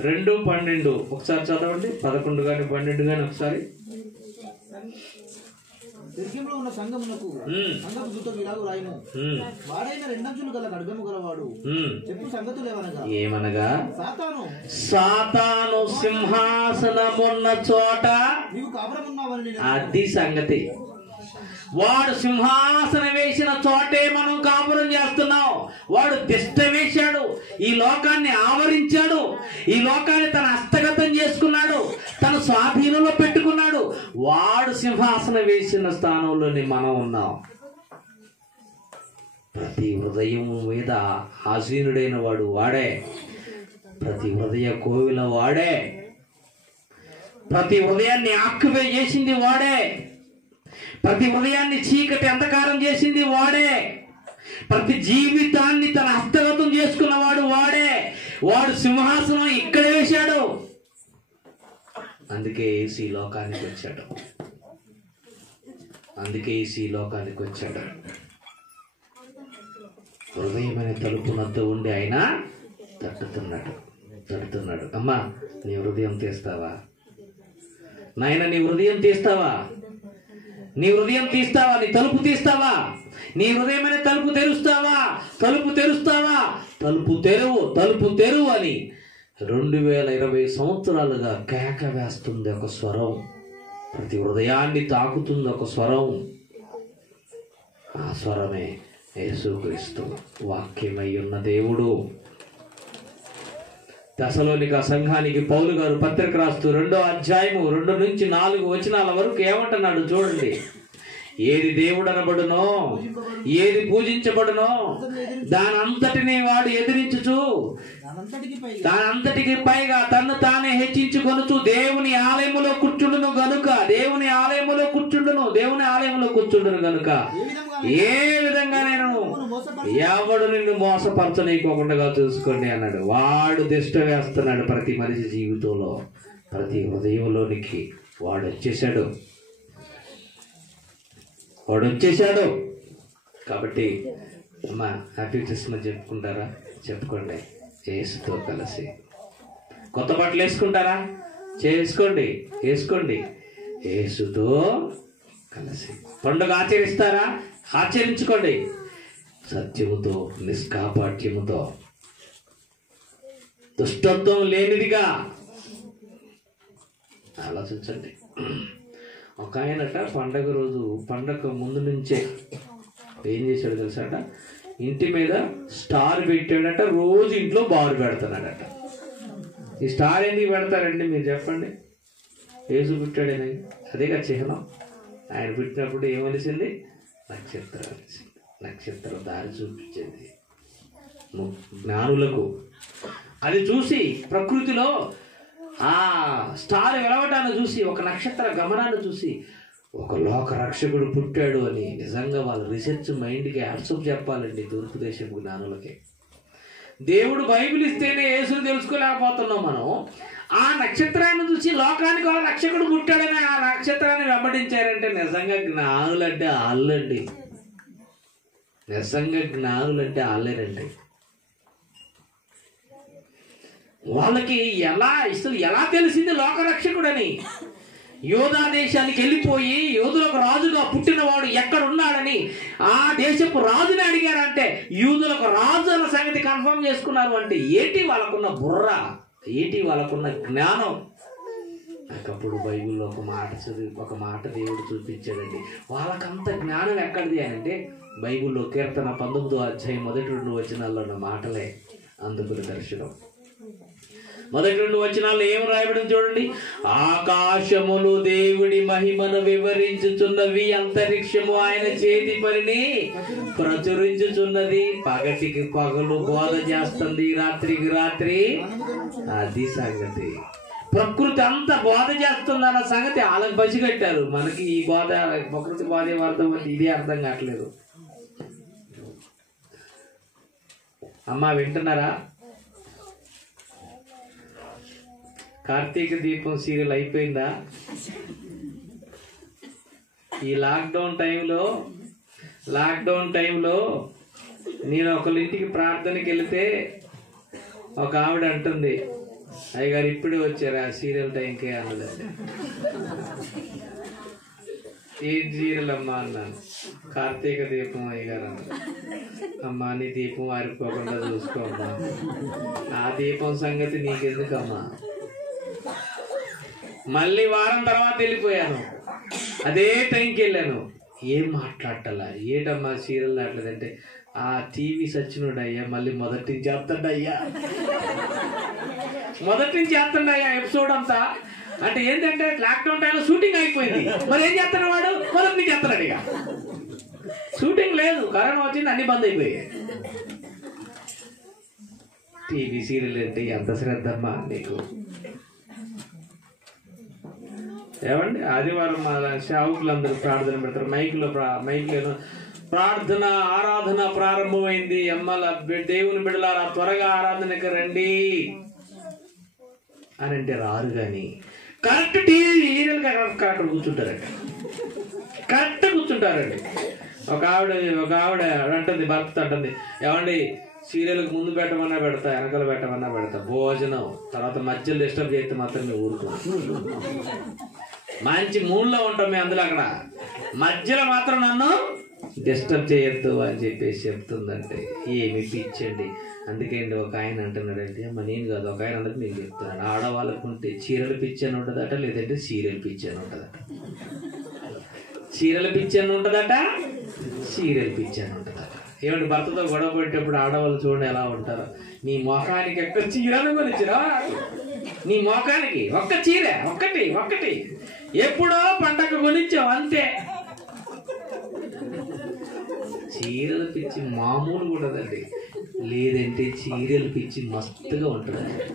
2:12 ఒకసారి చదవండి. 11 కానీ 12 కానీ ఒకసారి. ఉన్న సంఘమునకు సంఘపు దూతకు ఇలాగ రాయము, వాడైన రెండంచులు గల ఖడ్గము గలవాడు చెప్పు సంగతులు ఏమనగా సాతాను సింహాసనమున్న చోట నీవు కాపురమున్నావని. అది సంగతి. వాడు సింహాసనం వేసిన చోటే మనం కాపురం చేస్తున్నాం. వాడు తిష్ట వేశాడు, ఈ లోకాన్ని ఆవరించాడు, ఈ లోకాన్ని తన హస్తగతం చేసుకున్నాడు, తన స్వాధీనంలో పెట్టుకున్నాడు. వాడు సింహాసనం వేసిన స్థానంలోనే మనం ఉన్నాం. ప్రతి హృదయం మీద ఆసీనుడైన వాడు వాడే. ప్రతి హృదయ కోవిల వాడే. ప్రతి హృదయాన్ని ఆక్యుపై చేసింది వాడే. ప్రతి హృదయాన్ని చీకటి అంధకారం చేసింది వాడే. ప్రతి జీవితాన్ని తన హస్తగతం చేసుకున్నవాడు వాడే. వాడు సింహాసనం ఇక్కడే వేశాడు. అందుకే యేసు ఈ లోకానికి వచ్చాడు. హృదయమైన తలుపునంతా ఉండి ఆయన తట్టుతున్నాడు. అమ్మా, నీ హృదయం తీస్తావా? నాయన, నీ హృదయం తీస్తావా? నీ హృదయం తీస్తావా? నీ తలుపు తీస్తావా? నీ హృదయమైన తలుపు తెరుస్తావా? తలుపు తెరువు అని 2020 సంవత్సరాలుగా కేక వేస్తుంది ఒక స్వరం. ప్రతి హృదయాన్ని తాకుతుంది ఒక స్వరం. ఆ స్వరమే యేసుక్రీస్తు, వాక్యమై ఉన్న దేవుడు. దశలోనిక సంఘానికి పౌలు గారు పత్రిక రాస్తూ 2వ అధ్యాయము 2 నుంచి 4 వచనాల వరకు ఏమంటున్నాడు చూడండి. ఏది దేవుడు అనబడునో, ఏది పూజించబడునో దానంతటిని వాడు ఎదిరించుచు, దానంతటికి పైగా తన్ను తానే హెచ్చించుకొనుచు దేవుని ఆలయములో కూర్చుండును గనుక ఏ విధంగా నేను ఎవడు నిన్ను మోసపరచనీయకోకుండా చూసుకోండి అన్నాడు. వాడు దిష్ట వేస్తున్నాడు ప్రతి మనిషి జీవితంలో, ప్రతి హృదయంలోనికి వాడు వచ్చేసాడు. కాబట్టి అమ్మా, హ్యాపీ క్రిస్మస్ చెప్పుకుంటారా? చెప్పుకోండి. యేసుతో కలిసి. కొత్త బట్టలు వేసుకుంటారా? వేసుకోండి. యేసుతో కలిసి. పండుగ ఆచరిస్తారా? ఆచరించుకోండి. సత్యముతో, నిష్కాపాఠ్యముతో, దుష్టత్వం లేనిదిగా ఆలోచించండి. ఒక ఆయనట పండగ రోజు, పండగ ముందు నుంచే ఏం చేశాడు తెలుసాట? ఇంటి మీద స్టార్ పెట్టాడట. రోజు ఇంట్లో బారు పెడతాడట. ఈ స్టార్ ఎందుకు పెడతారండి మీరు చెప్పండి? యేసు పుట్టాడని అదేగా చిహ్నం. ఆయన పుట్టినప్పుడు ఏమనిసింది? నక్షత్రం దారి చూపించింది జ్ఞానులకు. అది చూసి ప్రకృతిలో ఆ స్టార్ వెలవటాన్ని చూసి, ఒక నక్షత్ర గమనాన్ని చూసి ఒక లోక రక్షకుడు పుట్టాడు అని నిజంగా వాళ్ళ రీసెర్చ్ మైండ్కి హ్యాట్సప్ చెప్పాలండి. తూర్పు దేశపు జ్ఞానులకి. దేవుడు బైబిల్ ఇస్తేనే యేసుని తెలుసుకోలేకపోతున్నాం మనం. ఆ నక్షత్రాన్ని చూసి లోకానికి వాళ్ళ రక్షకుడు పుట్టాడని ఆ నక్షత్రాన్ని వెంబడించారంటే నిజంగా జ్ఞానులంటే వాళ్ళండి. వాళ్ళేనండి. వాళ్ళకి ఎలా తెలిసింది లోకరక్షకుడని? యోధా దేశానికి వెళ్ళిపోయి యూదులకు రాజుగా పుట్టినవాడు ఎక్కడున్నాడని ఆ దేశపు రాజుని అడిగారంటే యూదులకు రాజు అన్న సంగతి కన్ఫర్మ్ చేసుకున్నారు. అంటే ఏంటి వాళ్ళకున్న బుర్ర, ఏంటి వాళ్ళకున్న జ్ఞానం? నాకప్పుడు బైబిల్లో ఒక మాట దేవుడు చూపించాడండి. వాళ్ళకంత జ్ఞానం ఎక్కడిది అంటే బైబిల్లో కీర్తన 19వ అధ్యాయం 1-2 వచనాల్లో ఉన్న మాటలే అందుకు దర్శనం. 1-2 వచనాల్లో ఏం రాయబడింది చూడండి. ఆకాశములు దేవుడి మహిమను వివరించుచున్నవి, అంతరిక్షము ఆయన చేతి పనిని ప్రచురించుచున్నది. పగటికి పగలు బోధ చేస్తుంది, రాత్రికి రాత్రి. అది సంగతి. ప్రకృతి అంతా బోధ చేస్తుందన్న సంగతి వాళ్ళకి పసిగట్టారు. మనకి ఈ బోధ, ప్రకృతి బోధ అర్థం ఇదే అర్థం కావట్లేదు. అమ్మా వింటున్నారా? కార్తీక దీపం సీరియల్ అయిపోయిందా? ఈ లాక్డౌన్ టైంలో నేను ఒకళ్ళ ఇంటికి ప్రార్థనకి వెళితే ఒక ఆవిడ అంటుంది, అయ్యగారు ఇప్పుడే వచ్చారు ఆ సీరియల్ టైంకే అన్నదండి. ఏం సీరియల్ అమ్మా అన్నాను. కార్తీక దీపం అయ్యగారు అన్న. అమ్మా నీ దీపం ఆరిపోకుండా చూసుకోమ్మా, ఆ దీపం సంగతి నీకెందుకమ్మా. మళ్ళీ వారం తర్వాత వెళ్ళిపోయాను, అదే టైంకి వెళ్ళాను. ఏం మాట్లాడాలా, ఏటమ్మా సీరియల్ దాట్లేదంటే, ఆ టీవీ సచ్చినోడు అయ్యా మళ్ళీ మొదటి నుంచి చేస్తాడయ్యా, ఎపిసోడ్ అంతా. అంటే ఏంటంటే లాక్డౌన్ టైంలో షూటింగ్ అయిపోయింది, మరి ఏం చేస్తాడు వాడు, మొదటి నుంచి చేస్తున్నాడు. ఇక షూటింగ్ లేదు, కరోనా వచ్చింది, అన్ని బంద్ అయిపోయాయి. టీవీ సీరియల్ అంటే ఎంత శ్రద్ధ అమ్మా నీకు. ఏమండి ఆదివారం మా సేవకులందరూ ప్రార్థన పెడతారు, మైక్లో ప్రార్థన ఆరాధన ప్రారంభమైంది. అమ్మల దేవుని బిడ్డలారా త్వరగా ఆరాధనకి రండి అని అంటే రారు. కానీ కరెక్ట్ టీవీ అక్కడ కూర్చుంటారండి, కరెక్ట్ కూర్చుంటారండి. ఒక ఆవిడ అంటుంది, భర్త అంటుంది, ఏమండి సీరియల్కి ముందు పెట్టమన్నా పెడతా, వెనకాల పెట్టమన్నా పెడతా, భోజనం తర్వాత మధ్యలో డిస్టర్బ్ చేస్తే మాత్రం మేము ఊరుకున్నాం. మంచి మూడ్లో ఉంటాం మేము, అందులో అక్కడ మధ్యలో మాత్రం నన్ను డిస్టర్బ్ చేయొద్దు అని చెప్పేసి చెప్తుందంటే ఏమి పిచ్చండి. అందుకేంటి ఒక ఆయన అంటున్నాడంటే, అమ్మ నేను కాదు, ఒక ఆయన అన్నది నేను చెప్తున్నాను, ఆడవాళ్ళకు ఉంటే చీరలు పిచ్చి అని ఉంటుందట, లేదంటే సీరియల్ పిచ్చి అని ఉంటుందట. చీరల పిచ్చి అని ఉంటుందట, సీరియల్ పిచ్చి అని ఉంటుందట. ఏమంటే భర్తతో గొడవ పెట్టేటప్పుడు ఆడవాళ్ళు చూడండి ఎలా ఉంటారో, నీ మొఖానికి ఎక్కడ చీరలు కొనిచ్చిరా, నీ మొఖానికి ఒక్క చీర ఒక్కటి ఎప్పుడో పండగ కొనిచ్చావు అంతే. చీరల పిచ్చి మామూలు ఉంటుందండి, లేదంటే చీరల పిచ్చి మస్తుగా ఉంటుందండి.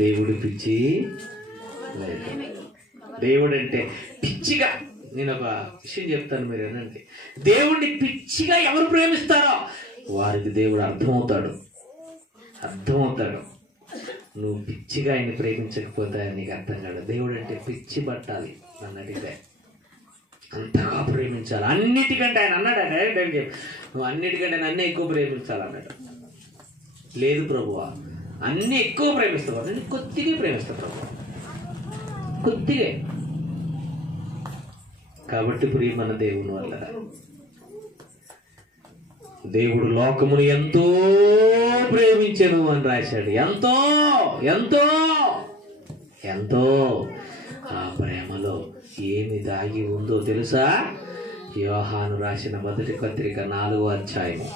దేవుడి పిచ్చి లేదు. దేవుడు అంటే పిచ్చిగా, నేను ఒక విషయం చెప్తాను మీరు ఏనండి, దేవుడిని పిచ్చిగా ఎవరు ప్రేమిస్తారో వారికి దేవుడు అర్థమవుతాడు. నువ్వు పిచ్చిగా ఆయన ప్రేమించకపోతే నీకు అర్థం కాదు. దేవుడు అంటే పిచ్చి పట్టాలి అన్నట్టే, అంతగా ప్రేమించాలి. అన్నిటికంటే ఆయన అన్నాడు, నువ్వు అన్నిటికంటే నన్నే ఎక్కువ ప్రేమించాలి అన్నాడు. లేదు ప్రభువా, అన్నీ ఎక్కువ ప్రేమిస్తావు, నేను కొద్దిగా ప్రేమిస్తా ప్రభు, కొద్దిగా. కాబట్టి ప్రియమైన దేవుని వల్ల దేవుడు లోకమును ఎంతో ప్రేమించెను అని రాశాడు. ఎంతో ఎంతో ఎంతో. ఆ ప్రేమలో ఏమి దాగి ఉందో తెలుసా? యోహాను రాసిన మొదటి పత్రిక 4వ అధ్యాయము.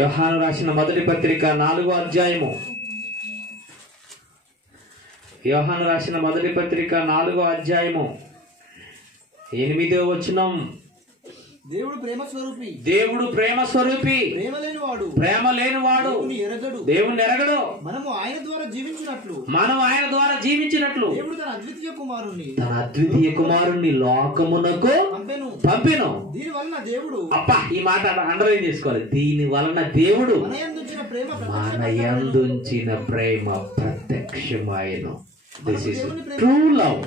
యోహాను రాసిన మొదటి పత్రిక 4వ అధ్యాయము. యోహాను రాసిన మొదటి పత్రిక 4వ అధ్యాయము 8వ వచనం. దేవుడు ప్రేమ స్వరూపి, ప్రేమ లేనివాడు దేవుని ఎరగడు. మనం ఆయన ద్వారా జీవించినట్లు దేవుడు తన అద్వితీయ కుమారుణ్ణి లోకమునకు పంపెను. దీని వలన దేవుడు, అప్ప ఈ మాట అండర్లైన్ చేసుకోవాలి, దీని వలన దేవుడు మన యందుంచిన ప్రేమ ప్రత్యక్షమాయెను. This is true love.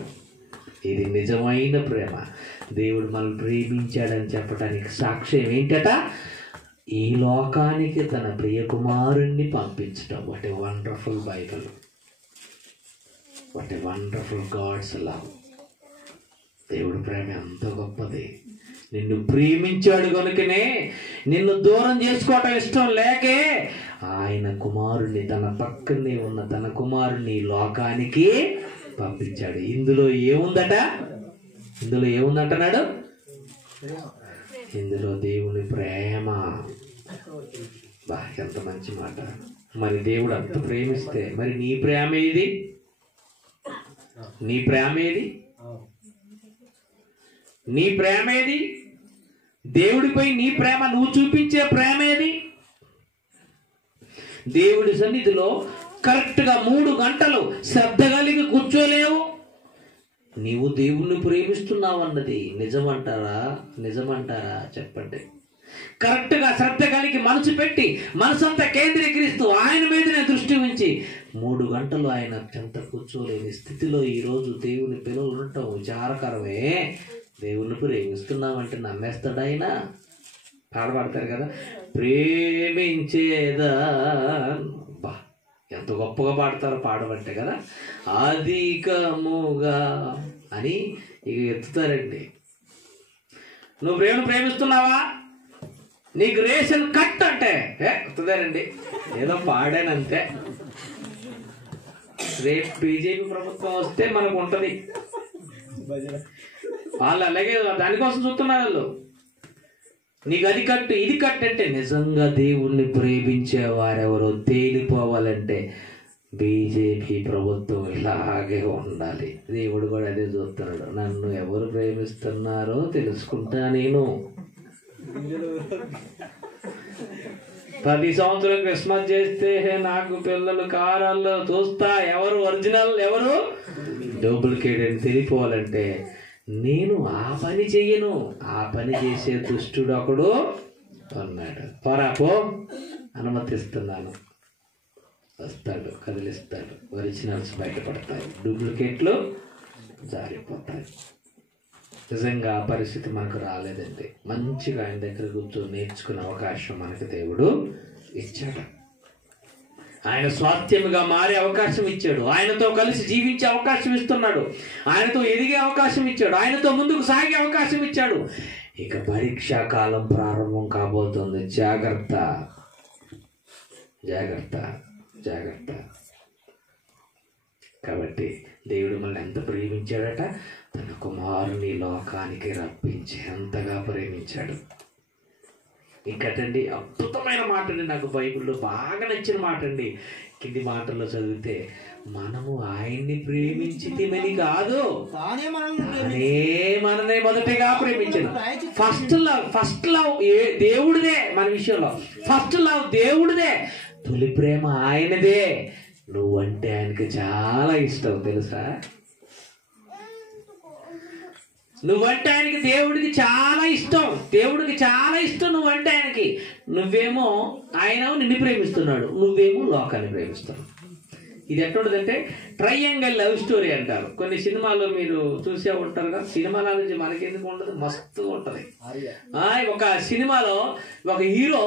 ఇది నిజమైన ప్రేమ. దేవుడు మనల్ని ప్రేమించాడని చెప్పడానికి సాక్ష్యం ఏంటట? ఈ లోకానికి తన ప్రియ కుమారుణ్ణి పంపించటం. What a wonderful Bible, what a wonderful God's love. దేవుడి ప్రేమ ఎంత గొప్పది. నిన్ను ప్రేమించాడు కనుకనే నిన్ను దూరం చేసుకోవటం ఇష్టం లేకే ఆయన కుమారుణ్ణి, తన పక్కనే ఉన్న తన కుమారుణ్ణి లోకానికి పంపించాడు. ఇందులో ఏముందంటున్నాడు? ఇందులో దేవుని ప్రేమ. బా ఎంత మంచి మాట. మరి దేవుడు అంత ప్రేమిస్తే మరి నీ ప్రేమ ఏది? నీ ప్రేమ ఏది? దేవుడిపై నీ ప్రేమ, నువ్వు చూపించే ప్రేమ ఏది? దేవుడి సన్నిధిలో కరెక్ట్గా 3 గంటలు శ్రద్ధ కలిగి కూర్చోలేవు. నీవు దేవుణ్ణి ప్రేమిస్తున్నావు అన్నది నిజమంటారా చెప్పండి. కరెక్ట్గా శ్రద్ధ కలిగి మనసు పెట్టి మనసంతా కేంద్రీకరిస్తూ ఆయన మీదనే దృష్టి ఉంచి 3 గంటలు ఆయన చెంత కూర్చోలేని స్థితిలో ఈరోజు దేవుని పిల్లలు ఉండటం విచారకరమే. దేవుణ్ణి ప్రేమిస్తున్నామంటే నమ్మేస్తాడు ఆయన? పాడబడతారు కదా, ప్రేమించేదా, బా ఎంత గొప్పగా పాడతారో పాడబట్టే కదా, అధికముగా అని ఇక ఎత్తుతారండి. నువ్వు ప్రేమిస్తున్నావా, నీకు రేషన్ కట్ అంటే ఎత్తుతారండి. ఏదో పాడానంతే. రేపు బీజేపీ ప్రభుత్వం వస్తే మనకు ఉంటుంది. వాళ్ళు అలాగే దానికోసం చూస్తున్నారు వాళ్ళు. నీకు అది కట్టు ఇది కట్టు అంటే నిజంగా దేవుణ్ణి ప్రేమించే వారెవరో తేలిపోవాలంటే బీజేపీ ప్రభుత్వం ఇలాగే ఉండాలి. దేవుడు కూడా అదే చూస్తున్నాడు. నన్ను ఎవరు ప్రేమిస్తున్నారో తెలుసుకుంటా నేను. 10 సంవత్సరాలు క్రిస్మస్ చేస్తే నాకు పిల్లలు కారాల్లో చూస్తా ఎవరు ఒరిజినల్ ఎవరు డూప్లికేట్ అని తెలిపోవాలంటే నేను ఆ పని చెయ్యను. ఆ పని చేసే దుష్టుడు ఒకడు అన్నాడు. పో అనుమతిస్తున్నాను. వస్తాడు, కదిలిస్తాడు. ఒరిజినల్స్ బయటపడతాయి, డూప్లికేట్లు జారిపోతాయి. నిజంగా ఆ పరిస్థితి మనకు రాలేదండి. మంచిగా ఆయన దగ్గర కూర్చొని నేర్చుకునే అవకాశం మనకు దేవుడు ఇచ్చాడు. ఆయన స్వాస్థ్యముగా మారే అవకాశం ఇచ్చాడు. ఆయనతో కలిసి జీవించే అవకాశం ఇస్తున్నాడు. ఆయనతో ఎదిగే అవకాశం ఇచ్చాడు. ఆయనతో ముందుకు సాగే అవకాశం ఇచ్చాడు. ఇక పరీక్షా కాలం ప్రారంభం కాబోతుంది. జాగ్రత్త జాగ్రత్త జాగ్రత్త. కాబట్టి దేవుడు మనల్ని ఎంత ప్రేమించాడట, తన కుమారుని లోకానికి రప్పించి ఎంతగా ప్రేమించాడు. ఇంకటండి అద్భుతమైన మాట అండి, నాకు బైబిల్లో బాగా నచ్చిన మాట అండి. కింది మాటల్లో చదివితే మనము ఆయన్ని ప్రేమించితిమని కాదు, మననే మొదటగా ప్రేమించాడు. ఫస్ట్ లవ్ దేవుడిదే. మన విషయంలో ఫస్ట్ లవ్ దేవుడిదే, తొలి ప్రేమ ఆయనదే. నువ్వంటే ఆయనకి చాలా ఇష్టం తెలుసా. నువ్వంటే ఆయనకి దేవుడికి చాలా ఇష్టం. దేవుడికి చాలా ఇష్టం నువ్వంటే ఆయనకి. నువ్వేమో ఆయన నిన్ను ప్రేమిస్తున్నాడు, నువ్వేమో లోకాన్ని ప్రేమిస్తున్నావు. ఇది ఎట్లుంటుందంటే ట్రయాంగిల్ లవ్ స్టోరీ అంటారు. కొన్ని సినిమాలు మీరు చూసే ఉంటారు కదా. సినిమాల నుంచి మనకెందుకు ఉండదు, మస్తుగా ఉంటుంది. ఒక సినిమాలో ఒక హీరో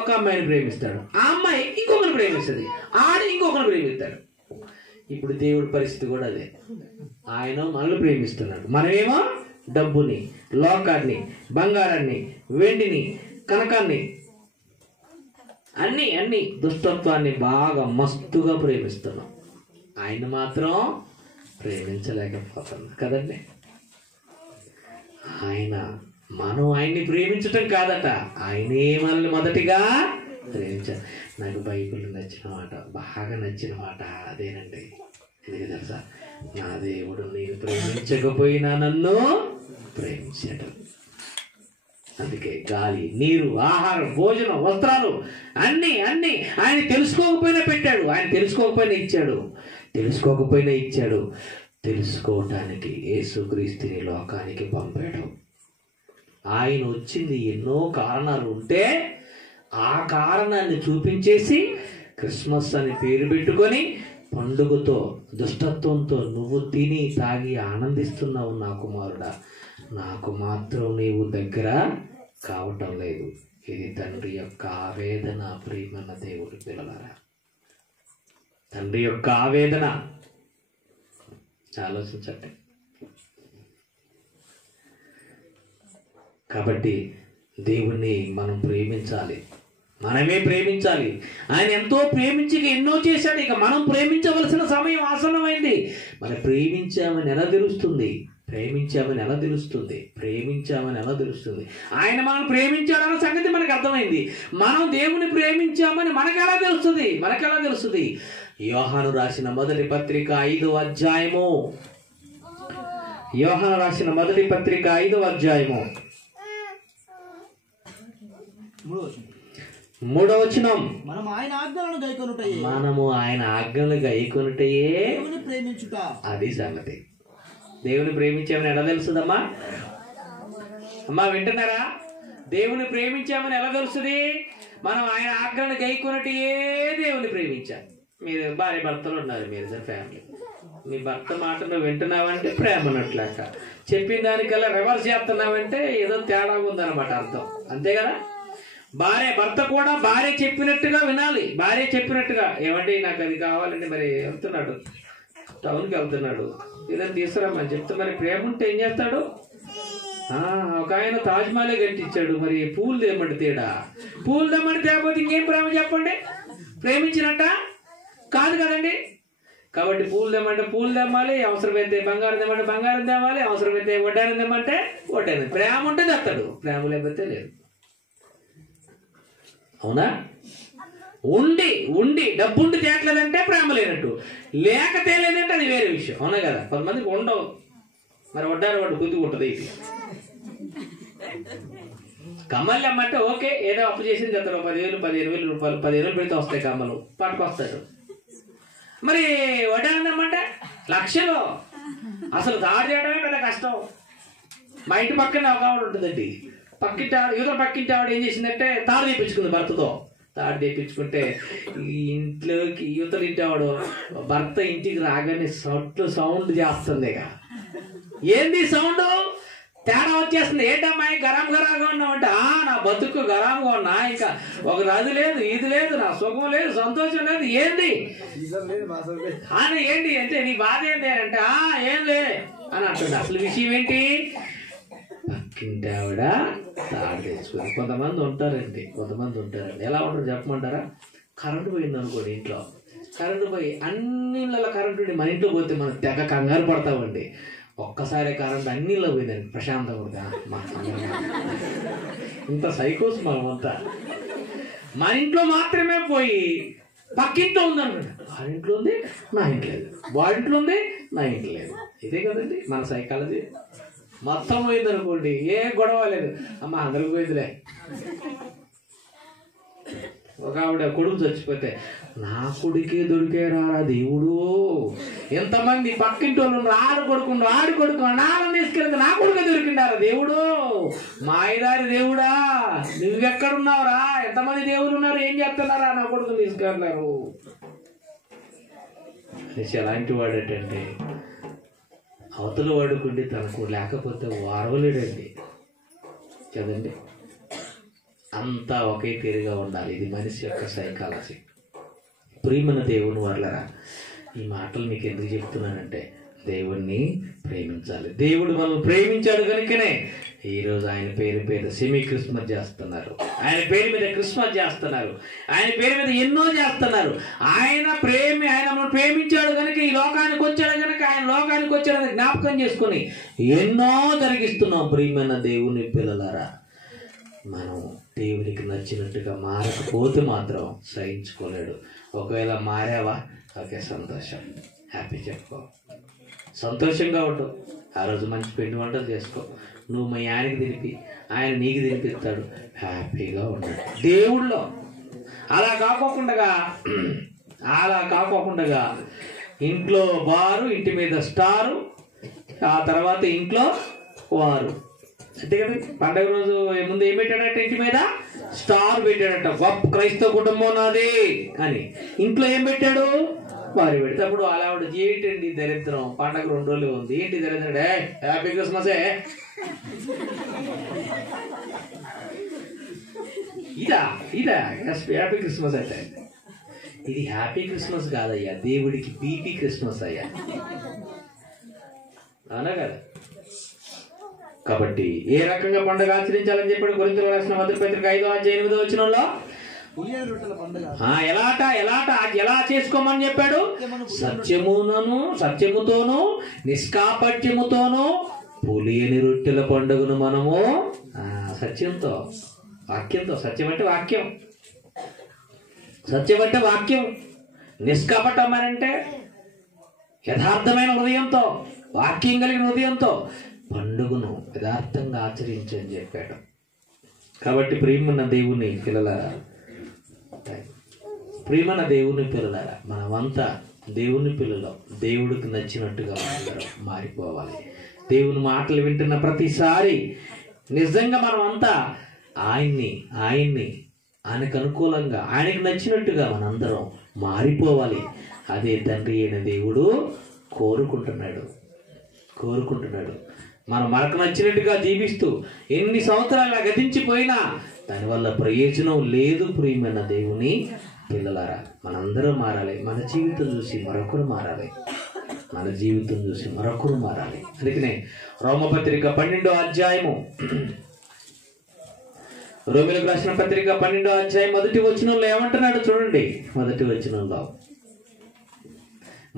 ఒక అమ్మాయిని ప్రేమిస్తాడు, ఆ అమ్మాయి ఇంకొకరిని ప్రేమిస్తుంది, ఆడు ఇంకొకరిని ప్రేమిస్తాడు. ఇప్పుడు దేవుడి పరిస్థితి కూడా అదే. ఆయన మనల్ని ప్రేమిస్తున్నాడు, మనమేమో డబ్బుని, లోకాన్ని, బంగారాన్ని, వెండిని, కనకాన్ని, అన్ని దుష్టత్వాన్ని బాగా మస్తుగా ప్రేమిస్తున్నాం. ఆయన మాత్రం ప్రేమించలేకపోతున్నాం కదండి. మనం ఆయన్ని ప్రేమించటం కాదట, ఆయనే మనల్ని మొదటిగా ప్రేమించారు. నాకు బైబిల్ నచ్చిన మాట, బాగా నచ్చిన మాట అదేనండి. ఎందుకు తెలుసా, నా దేవుడు నేను ప్రేమించకపోయినా నన్ను ప్రేమించాడు. అందుకే గాలి, నీరు, ఆహారం, భోజనం, వస్త్రాలు అన్ని ఆయన తెలుసుకోకపోయినా పెట్టాడు, ఆయన తెలుసుకోకపోయినా ఇచ్చాడు. తెలుసుకోవటానికి యేసుక్రీస్తుని లోకానికి పంపాడు. ఆయన వచ్చింది ఎన్నో కారణాలు ఉంటే ఆ కారణాన్ని చూపించేసి క్రిస్మస్ అని పేరు పెట్టుకొని పండుగతో, దుష్టత్వంతో నువ్వు తిని తాగి ఆనందిస్తున్నావు నా కుమారుడా, నాకు మాత్రం నీవు దగ్గర కావటం లేదు. ఇది తండ్రి యొక్క ఆవేదన. ప్రియమైన దేవుడి పిల్లలారా, తండ్రి యొక్క ఆవేదన ఆలోచించండి. కాబట్టి దేవుణ్ణి మనం ప్రేమించాలి, మనమే ప్రేమించాలి. ఆయన ఎంతో ప్రేమించి ఎన్నో చేశాడు. ఇక మనం ప్రేమించవలసిన సమయం ఆసన్నమైంది. మనం ప్రేమించామని ఎలా తెలుస్తుంది? ఆయన మనం ప్రేమించాడన్న సంగతి మనకు అర్థమైంది. మనం దేవుని ప్రేమించామని మనకెలా తెలుస్తుంది? యోహాను రాసిన మొదటి పత్రిక 5వ అధ్యాయము. యోహాను రాసిన మొదటి పత్రిక 5వ అధ్యాయము 3వ వచనం, మనం ఆయన ఆజ్ఞలను గైకొనుటయే మనము ఆయన ఆజ్ఞలు గైకొనుటయే దేవుని ప్రేమించుట. అది సంగతి. దేవుని ప్రేమించామని ఎలా తెలుస్తుందమ్మా? అమ్మా వింటున్నారా? దేవుని ప్రేమించామని ఎలా తెలుస్తుంది? మనం ఆయన ఆజ్ఞలను గైకొనుటయే దేవుని ప్రేమించాం. మీరు భార్య భర్తలు ఉన్నారు, మీరు ఫ్యామిలీ, మీ భర్త మాట నువ్వు వింటున్నావంటే ప్రేమ అన్నట్లేక, చెప్పిన దానికల్లా రివర్స్ చేస్తున్నావంటే ఏదో తేడా ఉందన్నమాట అర్థం, అంతే కదా? భర్త కూడా భార్య చెప్పినట్టుగా వినాలి. భార్య చెప్పినట్టుగా, ఏమంటే నాకు అది కావాలండి, మరి వెళ్తున్నాడు టౌన్కి వెళ్తున్నాడు, ఏదైనా తీసుకురామని చెప్తే మరి ప్రేమ ఉంటే ఏం చేస్తాడు? ఒక ఆయన తాజ్మహలే కట్టించాడు, మరి పూలు తెమ్మంటే తేడా, పూలు తెమ్మంటే తేకపోతే ఇంకేం ప్రేమ చెప్పండి? ప్రేమించినట్ట కాదు కదండి. కాబట్టి పూలు తెమ్మంటే పూలు తెమ్మాలి, అవసరమైతే బంగారం తెమ్మంటే బంగారం తేవాలి, అవసరమైతే వడ్డానం తెమ్మంటే వడ్డానం. ప్రేమ ఉంటే తెస్తాడు, ప్రేమ లేకపోతే లేదు. అవునా? ఉండి డబ్బుండి తేట్లేదంటే ప్రేమ లేనట్టు, లేక తేలేదంటే అది వేరే విషయం. అవునా కదా? కొంతమందికి ఉండవు, మరి వడ్డాను వాడు గుర్తుకుంటుంది. ఇది కమ్మలు అమ్మంటే ఓకే, ఏదో అప్పు చేసింది అతను 10,000 15,000 రూపాయలు, 15,000 పెడితే వస్తాయి కమ్మలు, పట్టుకొస్తాడు. మరి వడ్డానం తెమ్మంటే లక్షలు, అసలు దాడి చేయడమే పెద్ద కష్టం. మా ఇంటి పక్కనే ఒక ఆవిడ ఉంటుందండి, పక్కింటి ఆవిడ ఏం చేసిందంటే తాడు తెప్పించుకుంది భర్తతో. తాడు తెప్పించుకుంటే ఈ ఇంట్లోకి యువతలు ఇంటి ఆవిడ భర్త ఇంటికి రాగానే సౌండ్ చేస్తుంది. ఏంది సౌండ్? తేడా వచ్చేస్తుంది. ఏంటమ్మాయి గరం గరాగా ఉన్నామంటే, నా బతుకు గరాంగా ఉన్నా, ఇంకా ఒక అది లేదు ఇది లేదు, నా సుఖం లేదు సంతోషం లేదు, ఏంది అని ఏంటి అంటే నీ బాధ ఏంటి అంటే ఏం లే అని అంటుంది. అసలు విషయం ఏంటి? పక్కింటి ఆవిడ తాడు తెచ్చుకుంది. కొంతమంది ఉంటారండి ఎలా ఉంటారు చెప్పమంటారా? కరెంటు పోయింది అనుకోండి, ఇంట్లో కరెంటు పోయి అన్ని ఇళ్ళలో కరెంటు ఉండి మన ఇంట్లో పోతే మనం తెగ కంగారు పడతామండి. ఒక్కసారి కరెంట్ అన్నిలో పోయిందండి, ప్రశాంతంగా ఇంత సైకోస్ మనమంతా. మన ఇంట్లో మాత్రమే పోయి పక్కింట్లో ఉందనుకోండి, వాడి ఇంట్లో ఉంది నా ఇంట్లో లేదు, వాడి ఇంట్లో ఉంది నా ఇంట్లో లేదు. ఇదే కదండి మన సైకాలజీ. మొత్తం పోయింది అనుకోండి, ఏ గొడవ లేదు, అమ్మ అందరికి పోయిందిలే. ఒక ఆవిడ కొడుకు చచ్చిపోతే, నా కొడుకే దొరికేరా దేవుడు, ఎంతమంది పక్కింటి వాళ్ళు ఆడు కొడుకు నాన్న తీసుకెళ్తే నా కొడుకే దొరికిండారా దేవుడు, మాయదారి దేవుడా నువ్వెక్కడున్నావురా, ఎంతమంది దేవుడు ఉన్నారు, ఏం చేస్తున్నారా, నా కొడుకు తీసుకెళ్ళారు. ఎలాంటి వాడేటంటే అవతల వాడుకుండి తనకు లేకపోతే వారవలేడండి కదండి. అంతా ఒకే తీరుగా ఉండాలి. ఇది మనిషి యొక్క సైకాలజీ. ప్రియమైన దేవుని వాళ్ళరా, ఈ మాటలు మీకు ఎందుకు చెప్తున్నానంటే దేవుణ్ణి ప్రేమించాలి. దేవుడు మనల్ని ప్రేమించాడు కనుకనే ఈరోజు ఆయన పేరు మీద సెమీ క్రిస్మస్ చేస్తున్నారు, ఆయన పేరు మీద క్రిస్మస్ చేస్తున్నారు, ఆయన పేరు మీద ఎన్నో చేస్తున్నారు. ఆయన మనల్ని ప్రేమించాడు కనుక ఈ లోకానికి వచ్చాడు కనుక ఆయన లోకానికి వచ్చాడని జ్ఞాపకం చేసుకొని ఎన్నో జరిగిస్తున్నాం. ప్రియమైన దేవుని పిల్లలారా, మనం దేవునికి నచ్చినట్టుగా మారకపోతే మాత్రం సహించుకోలేడు. ఒకవేళ మారావా, ఓకే సంతోషం, హ్యాపీ చెప్పుకో, సంతోషంగా ఉండు. ఆ రోజు మంచి పిండి వంటలు చేసుకో, నువ్వు మీ ఆయనకి తినిపి, ఆయన నీకు తినిపిస్తాడు, హ్యాపీగా ఉండాలి దేవుళ్ళో. అలా కాకోకుండా ఇంట్లో బారు, ఇంటి మీద స్టారు, ఆ తర్వాత ఇంట్లో వారు. అంతే కదా. పండగ రోజు ముందు ఏం పెట్టాడట? ఇంటి మీద స్టార్ పెట్టాడట, గొప్ప క్రైస్తవ కుటుంబం నాది అని. ఇంట్లో ఏం పెట్టాడు? వారు పెడితే అప్పుడు అలా ఏంటండి దరిద్రం, పండగ 2 రోజులు ఉంది, ఏంటి దరిద్రం, హ్యాపీ క్రిస్మసే. ఇదా హ్యాపీ క్రిస్మస్ అయితే ఇది హ్యాపీ క్రిస్మస్ కాదయ్యా, దేవుడికి బీపీ క్రిస్మస్ అయ్యా, అవునా కదా. కాబట్టి ఏ రకంగా పండుగ ఆచరించాలని చెప్పాడు కొరింథీయులకు రాసిన మొదటి పత్రిక 5:8 ఎలా చేసుకోమని చెప్పాడు? సత్యముతోను నిష్కాపట్యముతోను పులియని రొట్టెల పండుగను మనము సత్యంతో, వాక్యంతో. సత్యం అంటే వాక్యం, నిష్కాపటం అంటే యథార్థమైన హృదయంతో, వాక్యం కలిగిన హృదయంతో పండుగను యథార్థంగా ఆచరించని చెప్పాడు. కాబట్టి ప్రియమున్న దేవుని పిల్లలారా, ప్రియమైన దేవుని పిల్లలారా, మనమంతా దేవుని పిల్లలు, దేవుడికి నచ్చినట్టుగా మనందరం మారిపోవాలి. దేవుని మాటలు వింటున్న ప్రతిసారి నిజంగా మనమంతా ఆయన్ని ఆయనకు అనుకూలంగా, ఆయనకు నచ్చినట్టుగా మనందరం మారిపోవాలి. అదే తండ్రి అయిన దేవుడు కోరుకుంటున్నాడు. మనం మనకు నచ్చినట్టుగా జీవిస్తూ ఎన్ని సంవత్సరాలు గతించిపోయినా దానివల్ల ప్రయోజనం లేదు. ప్రియమైన దేవుని పిల్లలారా, మనందరం మారాలి. మన జీవితం చూసి మరొకరు మారాలి. అందుకనే రోమపత్రిక 12వ అధ్యాయము, రోమిలకు రాసిన పత్రిక 12వ అధ్యాయం 1వ వచనంలో ఏమంటున్నాడు చూడండి. 1వ వచనంలో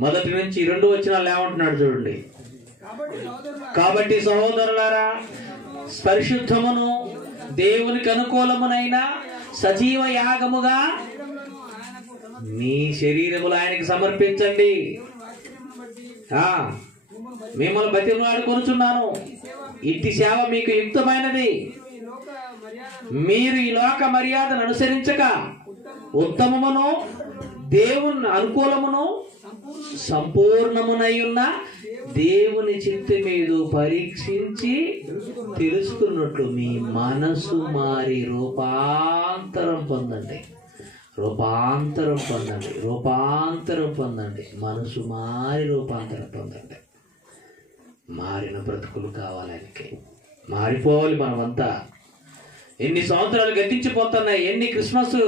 1 నుంచి 2 వచనాలు ఏమంటున్నాడు చూడండి. కాబట్టి సహోదరులారా, పరిశుద్ధమును దేవునికి అనుకూలమునైన సజీవ యాగముగా మీ శరీరములు ఆయనకి సమర్పించండి. మిమ్మల్ని బతిమలాడుకొనుచున్నాను, ఇట్టి సేవ మీకు యుక్తమైనది. మీరు ఈ లోక మర్యాదను అనుసరించక ఉత్తమమును దేవుని అనుకూలమును సంపూర్ణమునై ఉన్న దేవుని చిత్తమేదో పరీక్షించి తెలుసుకున్నట్లు మీ మనసు మారి రూపాంతరం పొందండి. మనసు మారి రూపాంతరం పొందండి. మారిన బ్రతుకులు కావాలి. ఆయనకి మారిపోవాలి. మనమంతా ఎన్ని సంవత్సరాలు గతించిపోతున్నాయి, ఎన్ని క్రిస్మస్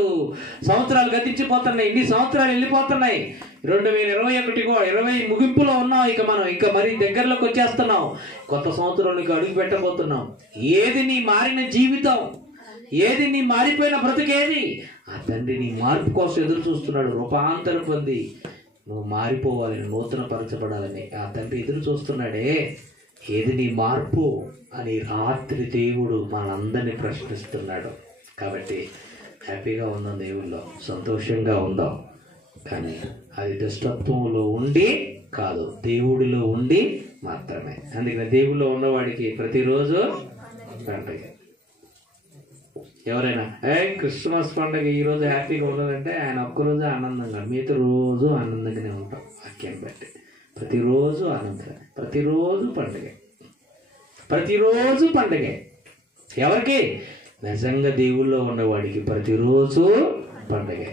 సంవత్సరాలు గతించిపోతున్నాయి, ఎన్ని సంవత్సరాలు వెళ్ళిపోతున్నాయి. 2021 ముగింపులో ఉన్నాం. ఇక మరి దగ్గరలోకి వచ్చేస్తున్నాం. కొత్త సంవత్సరానికి అడుగు పెట్టబోతున్నాం. ఏది నీ మారిన జీవితం, ఏది నీ మారిపోయిన బ్రతుకేది? ఆ తండ్రి నీ మార్పు కోసం ఎదురు చూస్తున్నాడు. రూపాంతరం పొంది నువ్వు మారిపోవాలని, నూతన పరచబడాలని ఆ తండ్రి ఎదురు చూస్తున్నాడే. ఏది నీ మార్పు అని రాత్రి దేవుడు మనందరినీ ప్రశ్నిస్తున్నాడు. కాబట్టి హ్యాపీగా ఉందాం, దేవుల్లో సంతోషంగా ఉందాం. కానీ అది దుష్టత్వంలో ఉండి కాదు, దేవుడిలో ఉండి మాత్రమే. అందుకని దేవుడిలో ఉన్నవాడికి ప్రతిరోజు పండుగ. ఎవరైనా క్రిస్మస్ పండుగ ఈరోజు హ్యాపీగా ఉండదంటే ఆయన ఒక్కరోజు ఆనందంగా, మిగతా రోజు ఆనందంగానే ఉంటాం. వాక్యాన్ని బట్టి ప్రతిరోజు ఆనందం, ప్రతిరోజు పండుగే. ఎవరికి? నిజంగా దేవుల్లో ఉన్నవాడికి ప్రతిరోజు పండుగే.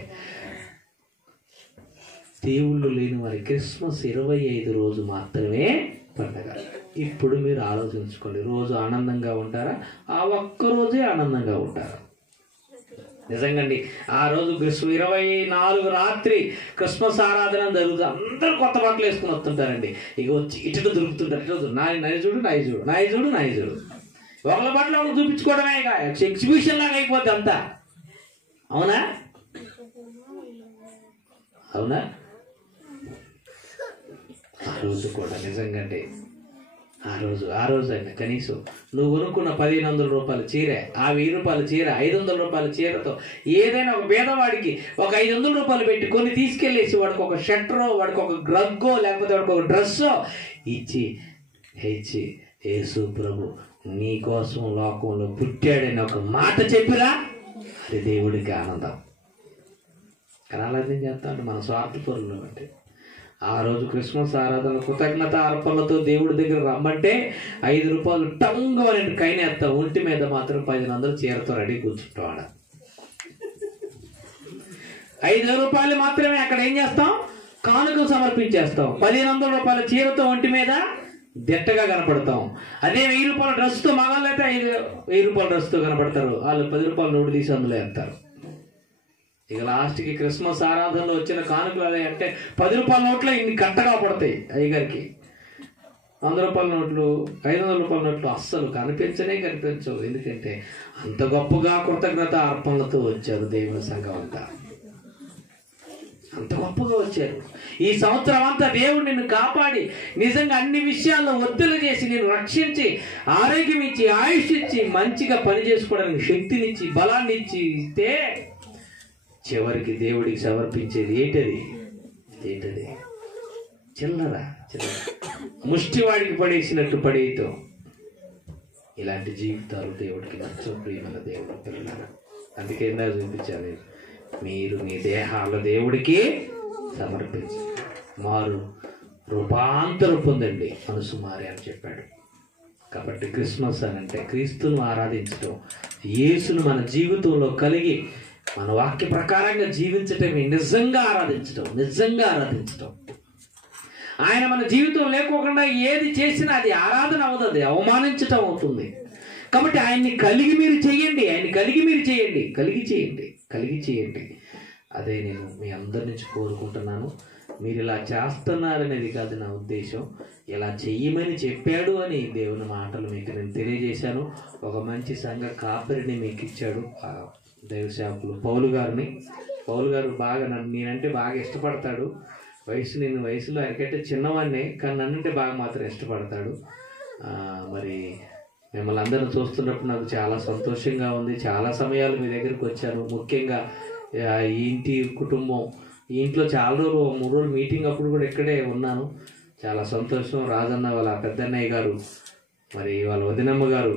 దేవుళ్ళు లేని వారి క్రిస్మస్ 25 రోజు మాత్రమే పండుగ. ఇప్పుడు మీరు ఆలోచించుకోండి, రోజు ఆనందంగా ఉంటారా? ఆ ఒక్కరోజే ఆనందంగా ఉంటారా? నిజంగండి, ఆ రోజు 24 రాత్రి క్రిస్మస్ ఆరాధన జరుగుతుంది. అందరూ కొత్త బట్టలు వేసుకుని వస్తుంటారండి. ఇక వచ్చి ఇటు దొరుకుతుంటారు. నాయజుడు ఒకళ్ళ బట్టలు ఒకళ్ళు చూపించుకోవడమే, ఇక ఎగ్జిబిషన్ లాగా అయిపోద్ది అంతా. అవునా? ఆ రోజు కూడా నిజంగా ఆ రోజు అయినా కనీసం నువ్వు కొనుక్కున్న 1500 రూపాయల చీర, ఆ 1000 రూపాయల చీర, 500 రూపాయల చీరతో ఏదైనా ఒక పేదవాడికి ఒక 500 రూపాయలు పెట్టి కొన్ని తీసుకెళ్ళేసి వాడికి ఒక షర్టరో, వాడికి ఒక గ్రగ్గో, లేకపోతే వాడికి ఒక డ్రెస్సో ఇచ్చి యేసు ప్రభు నీ కోసం లోకంలో పుట్టాడని ఒక మాట చెప్పిరా, అది దేవుడికి ఆనందం. కానీ అలాగే చేస్తాడు మన స్వార్థపరులు. అంటే ఆ రోజు క్రిస్మస్ ఆరాధన కృతజ్ఞత అర్పణలతో దేవుడి దగ్గర రమ్మంటే 5 రూపాయలు టంగు అని కైనేస్తాం. ఒంటి మీద మాత్రం 10 చీరతో రెడీ కూర్చుంటాం. ఆడ 5 రూపాయలు మాత్రమే అక్కడ ఏం చేస్తాం? కానుక సమర్పించేస్తాం. 1500 రూపాయల చీరతో ఒంటి మీద దిట్టగా కనపడతాం. అదే 1000 రూపాయల డ్రెస్తో మగాళ్ళు అయితే 1000 రూపాయల డ్రెస్తో కనపడతారు. వాళ్ళు 10 రూపాయల నోటు తీసి అందులో వేస్తారు. ఇక లాస్ట్కి క్రిస్మస్ ఆరాధనలో వచ్చిన కానుకలు అంటే 10 రూపాయల నోట్లు ఇన్ని కట్టగా పడతాయి అయ్యగారికి. 100 రూపాయల నోట్లు, 500 రూపాయల నోట్లు అస్సలు కనిపించవు. ఎందుకంటే అంత గొప్పగా కృతజ్ఞత అర్పణలతో వచ్చారు దేవుని సంఘం అంతా. అంత గొప్పగా వచ్చారు. ఈ సంవత్సరం అంతా దేవుడు నిన్ను కాపాడి నిజంగా అన్ని విషయాల్లో ఒత్తిడి చేసి నేను రక్షించి ఆరోగ్యం ఇచ్చి ఆయుష్ ఇచ్చి మంచిగా పని చేసుకోవడానికి శక్తినిచ్చి బలాన్ని ఇస్తే చివరికి దేవుడికి సమర్పించేది ఏంటది? చిల్లర ముష్టివాడికి పడేసినట్టు పడేయటం. ఇలాంటి జీవితాలు దేవుడికి నచ్చవు. ప్రియమైన దేవుడు పిల్లలు. అందుకే ఇందాక చూపించాను, మీరు మీ దేహాలు దేవుడికి సమర్పించండి, మారు రూపాంతరం పొందండి, మనసు మారి అని చెప్పాడు. కాబట్టి క్రిస్మస్ అని అంటే క్రీస్తును ఆరాధించడం, యేసును మన జీవితంలో కలిగి మన వాక్య ప్రకారంగా జీవించటమే నిజంగా ఆరాధించడం, నిజంగా ఆరాధించడం. ఆయన మన జీవితం లేకోకుండా ఏది చేసినా అది ఆరాధన అవుతుంది, అవమానించటం అవుతుంది. కాబట్టి ఆయన్ని కలిగి మీరు చేయండి, ఆయన్ని కలిగి మీరు చేయండి, కలిగి చేయండి. అదే నేను మీ అందరి నుంచి కోరుకుంటున్నాను. మీరు ఇలా చేస్తున్నారనేది కాదు నా ఉద్దేశం, ఇలా చెయ్యమని చెప్పాడు అని దేవుని మాటలు మీకు నేను తెలియజేశాను. ఒక మంచి సంఘ కాపరిని మీకు ఇచ్చాడు దైవ సేవకులు పౌలు గారు బాగా నేనంటే బాగా ఇష్టపడతాడు. నేను వయసులో ఆయనకంటే చిన్నవాడినే, కానీ నన్నంటే బాగా మాత్రం ఇష్టపడతాడు. మరి మిమ్మల్ని అందరిని చూస్తున్నప్పుడు నాకు చాలా సంతోషంగా ఉంది. చాలా సమయాలు మీ దగ్గరికి వచ్చాను. ముఖ్యంగా ఈ ఇంటి కుటుంబం, ఈ ఇంట్లో చాలా రోజులు 3 రోజులు మీటింగ్ అప్పుడు కూడా ఇక్కడే ఉన్నాను. చాలా సంతోషం. రాజన్న వాళ్ళ పెద్దన్నయ్య గారు, మరి వాళ్ళ వదినమ్మ గారు,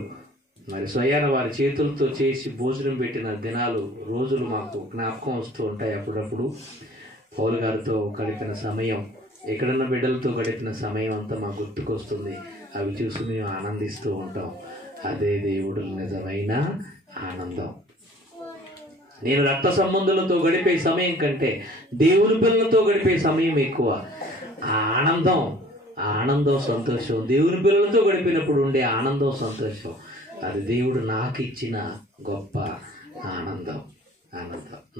మరి స్వయాన వారి చేతులతో చేసి భోజనం పెట్టిన దినాలు, రోజులు మాకు జ్ఞాపకం వస్తూ ఉంటాయి. అప్పుడప్పుడు పౌలు గారితో గడిపిన సమయం, ఎక్కడున్న బిడ్డలతో గడిపిన సమయం అంతా మాకు గుర్తుకొస్తుంది. అవి చూసి మేము ఆనందిస్తూ ఉంటాం. అదే దేవుడు నిజమైన ఆనందం. నేను రక్త సంబంధులతో గడిపే సమయం కంటే దేవుని పిల్లలతో గడిపే సమయం ఎక్కువ. ఆ ఆనందం సంతోషం, దేవుని పిల్లలతో గడిపినప్పుడు ఉండే ఆనందం సంతోషం, అది దేవుడు నాకు ఇచ్చిన గొప్ప ఆనందం.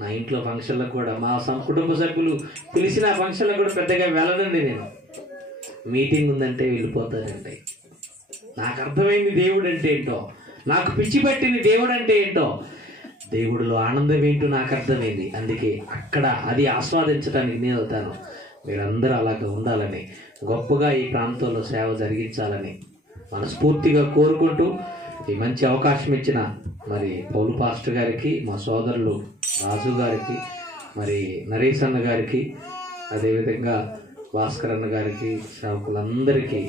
నా ఇంట్లో ఫంక్షన్లకు కూడా మా కుటుంబ సభ్యులు పిలిచిన ఫంక్షన్లకు కూడా పెద్దగా వెళ్ళనండి. నేను మీటింగ్ ఉందంటే వెళ్ళిపోతానండి. నాకు అర్థమైంది దేవుడు అంటే ఏంటో, నాకు పిచ్చి పట్టింది దేవుడు అంటే ఏంటో, దేవుడిలో ఆనందం ఏంటో నాకు అర్థమైంది. అందుకే అక్కడ అది ఆస్వాదించడానికి నేను వెళ్తాను. మీరందరూ అలాగా ఉండాలని, గొప్పగా ఈ ప్రాంతంలో సేవ జరిగించాలని మనస్ఫూర్తిగా కోరుకుంటూ, ఈ మంచి అవకాశం ఇచ్చిన మరి పౌలు పాస్టర్ గారికి, మా సోదరులు రాజు గారికి, మరి నరేష్ అన్న గారికి, అదేవిధంగా భాస్కర్ అన్న గారికి, సేవకులందరికీ,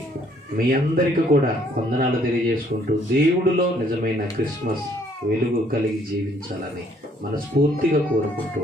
మీ అందరికీ కూడా వందనాలు తెలియజేసుకుంటూ, దేవుడిలో నిజమైన క్రిస్మస్ వెలుగు కలిగి జీవించాలని మనస్ఫూర్తిగా కోరుకుంటూ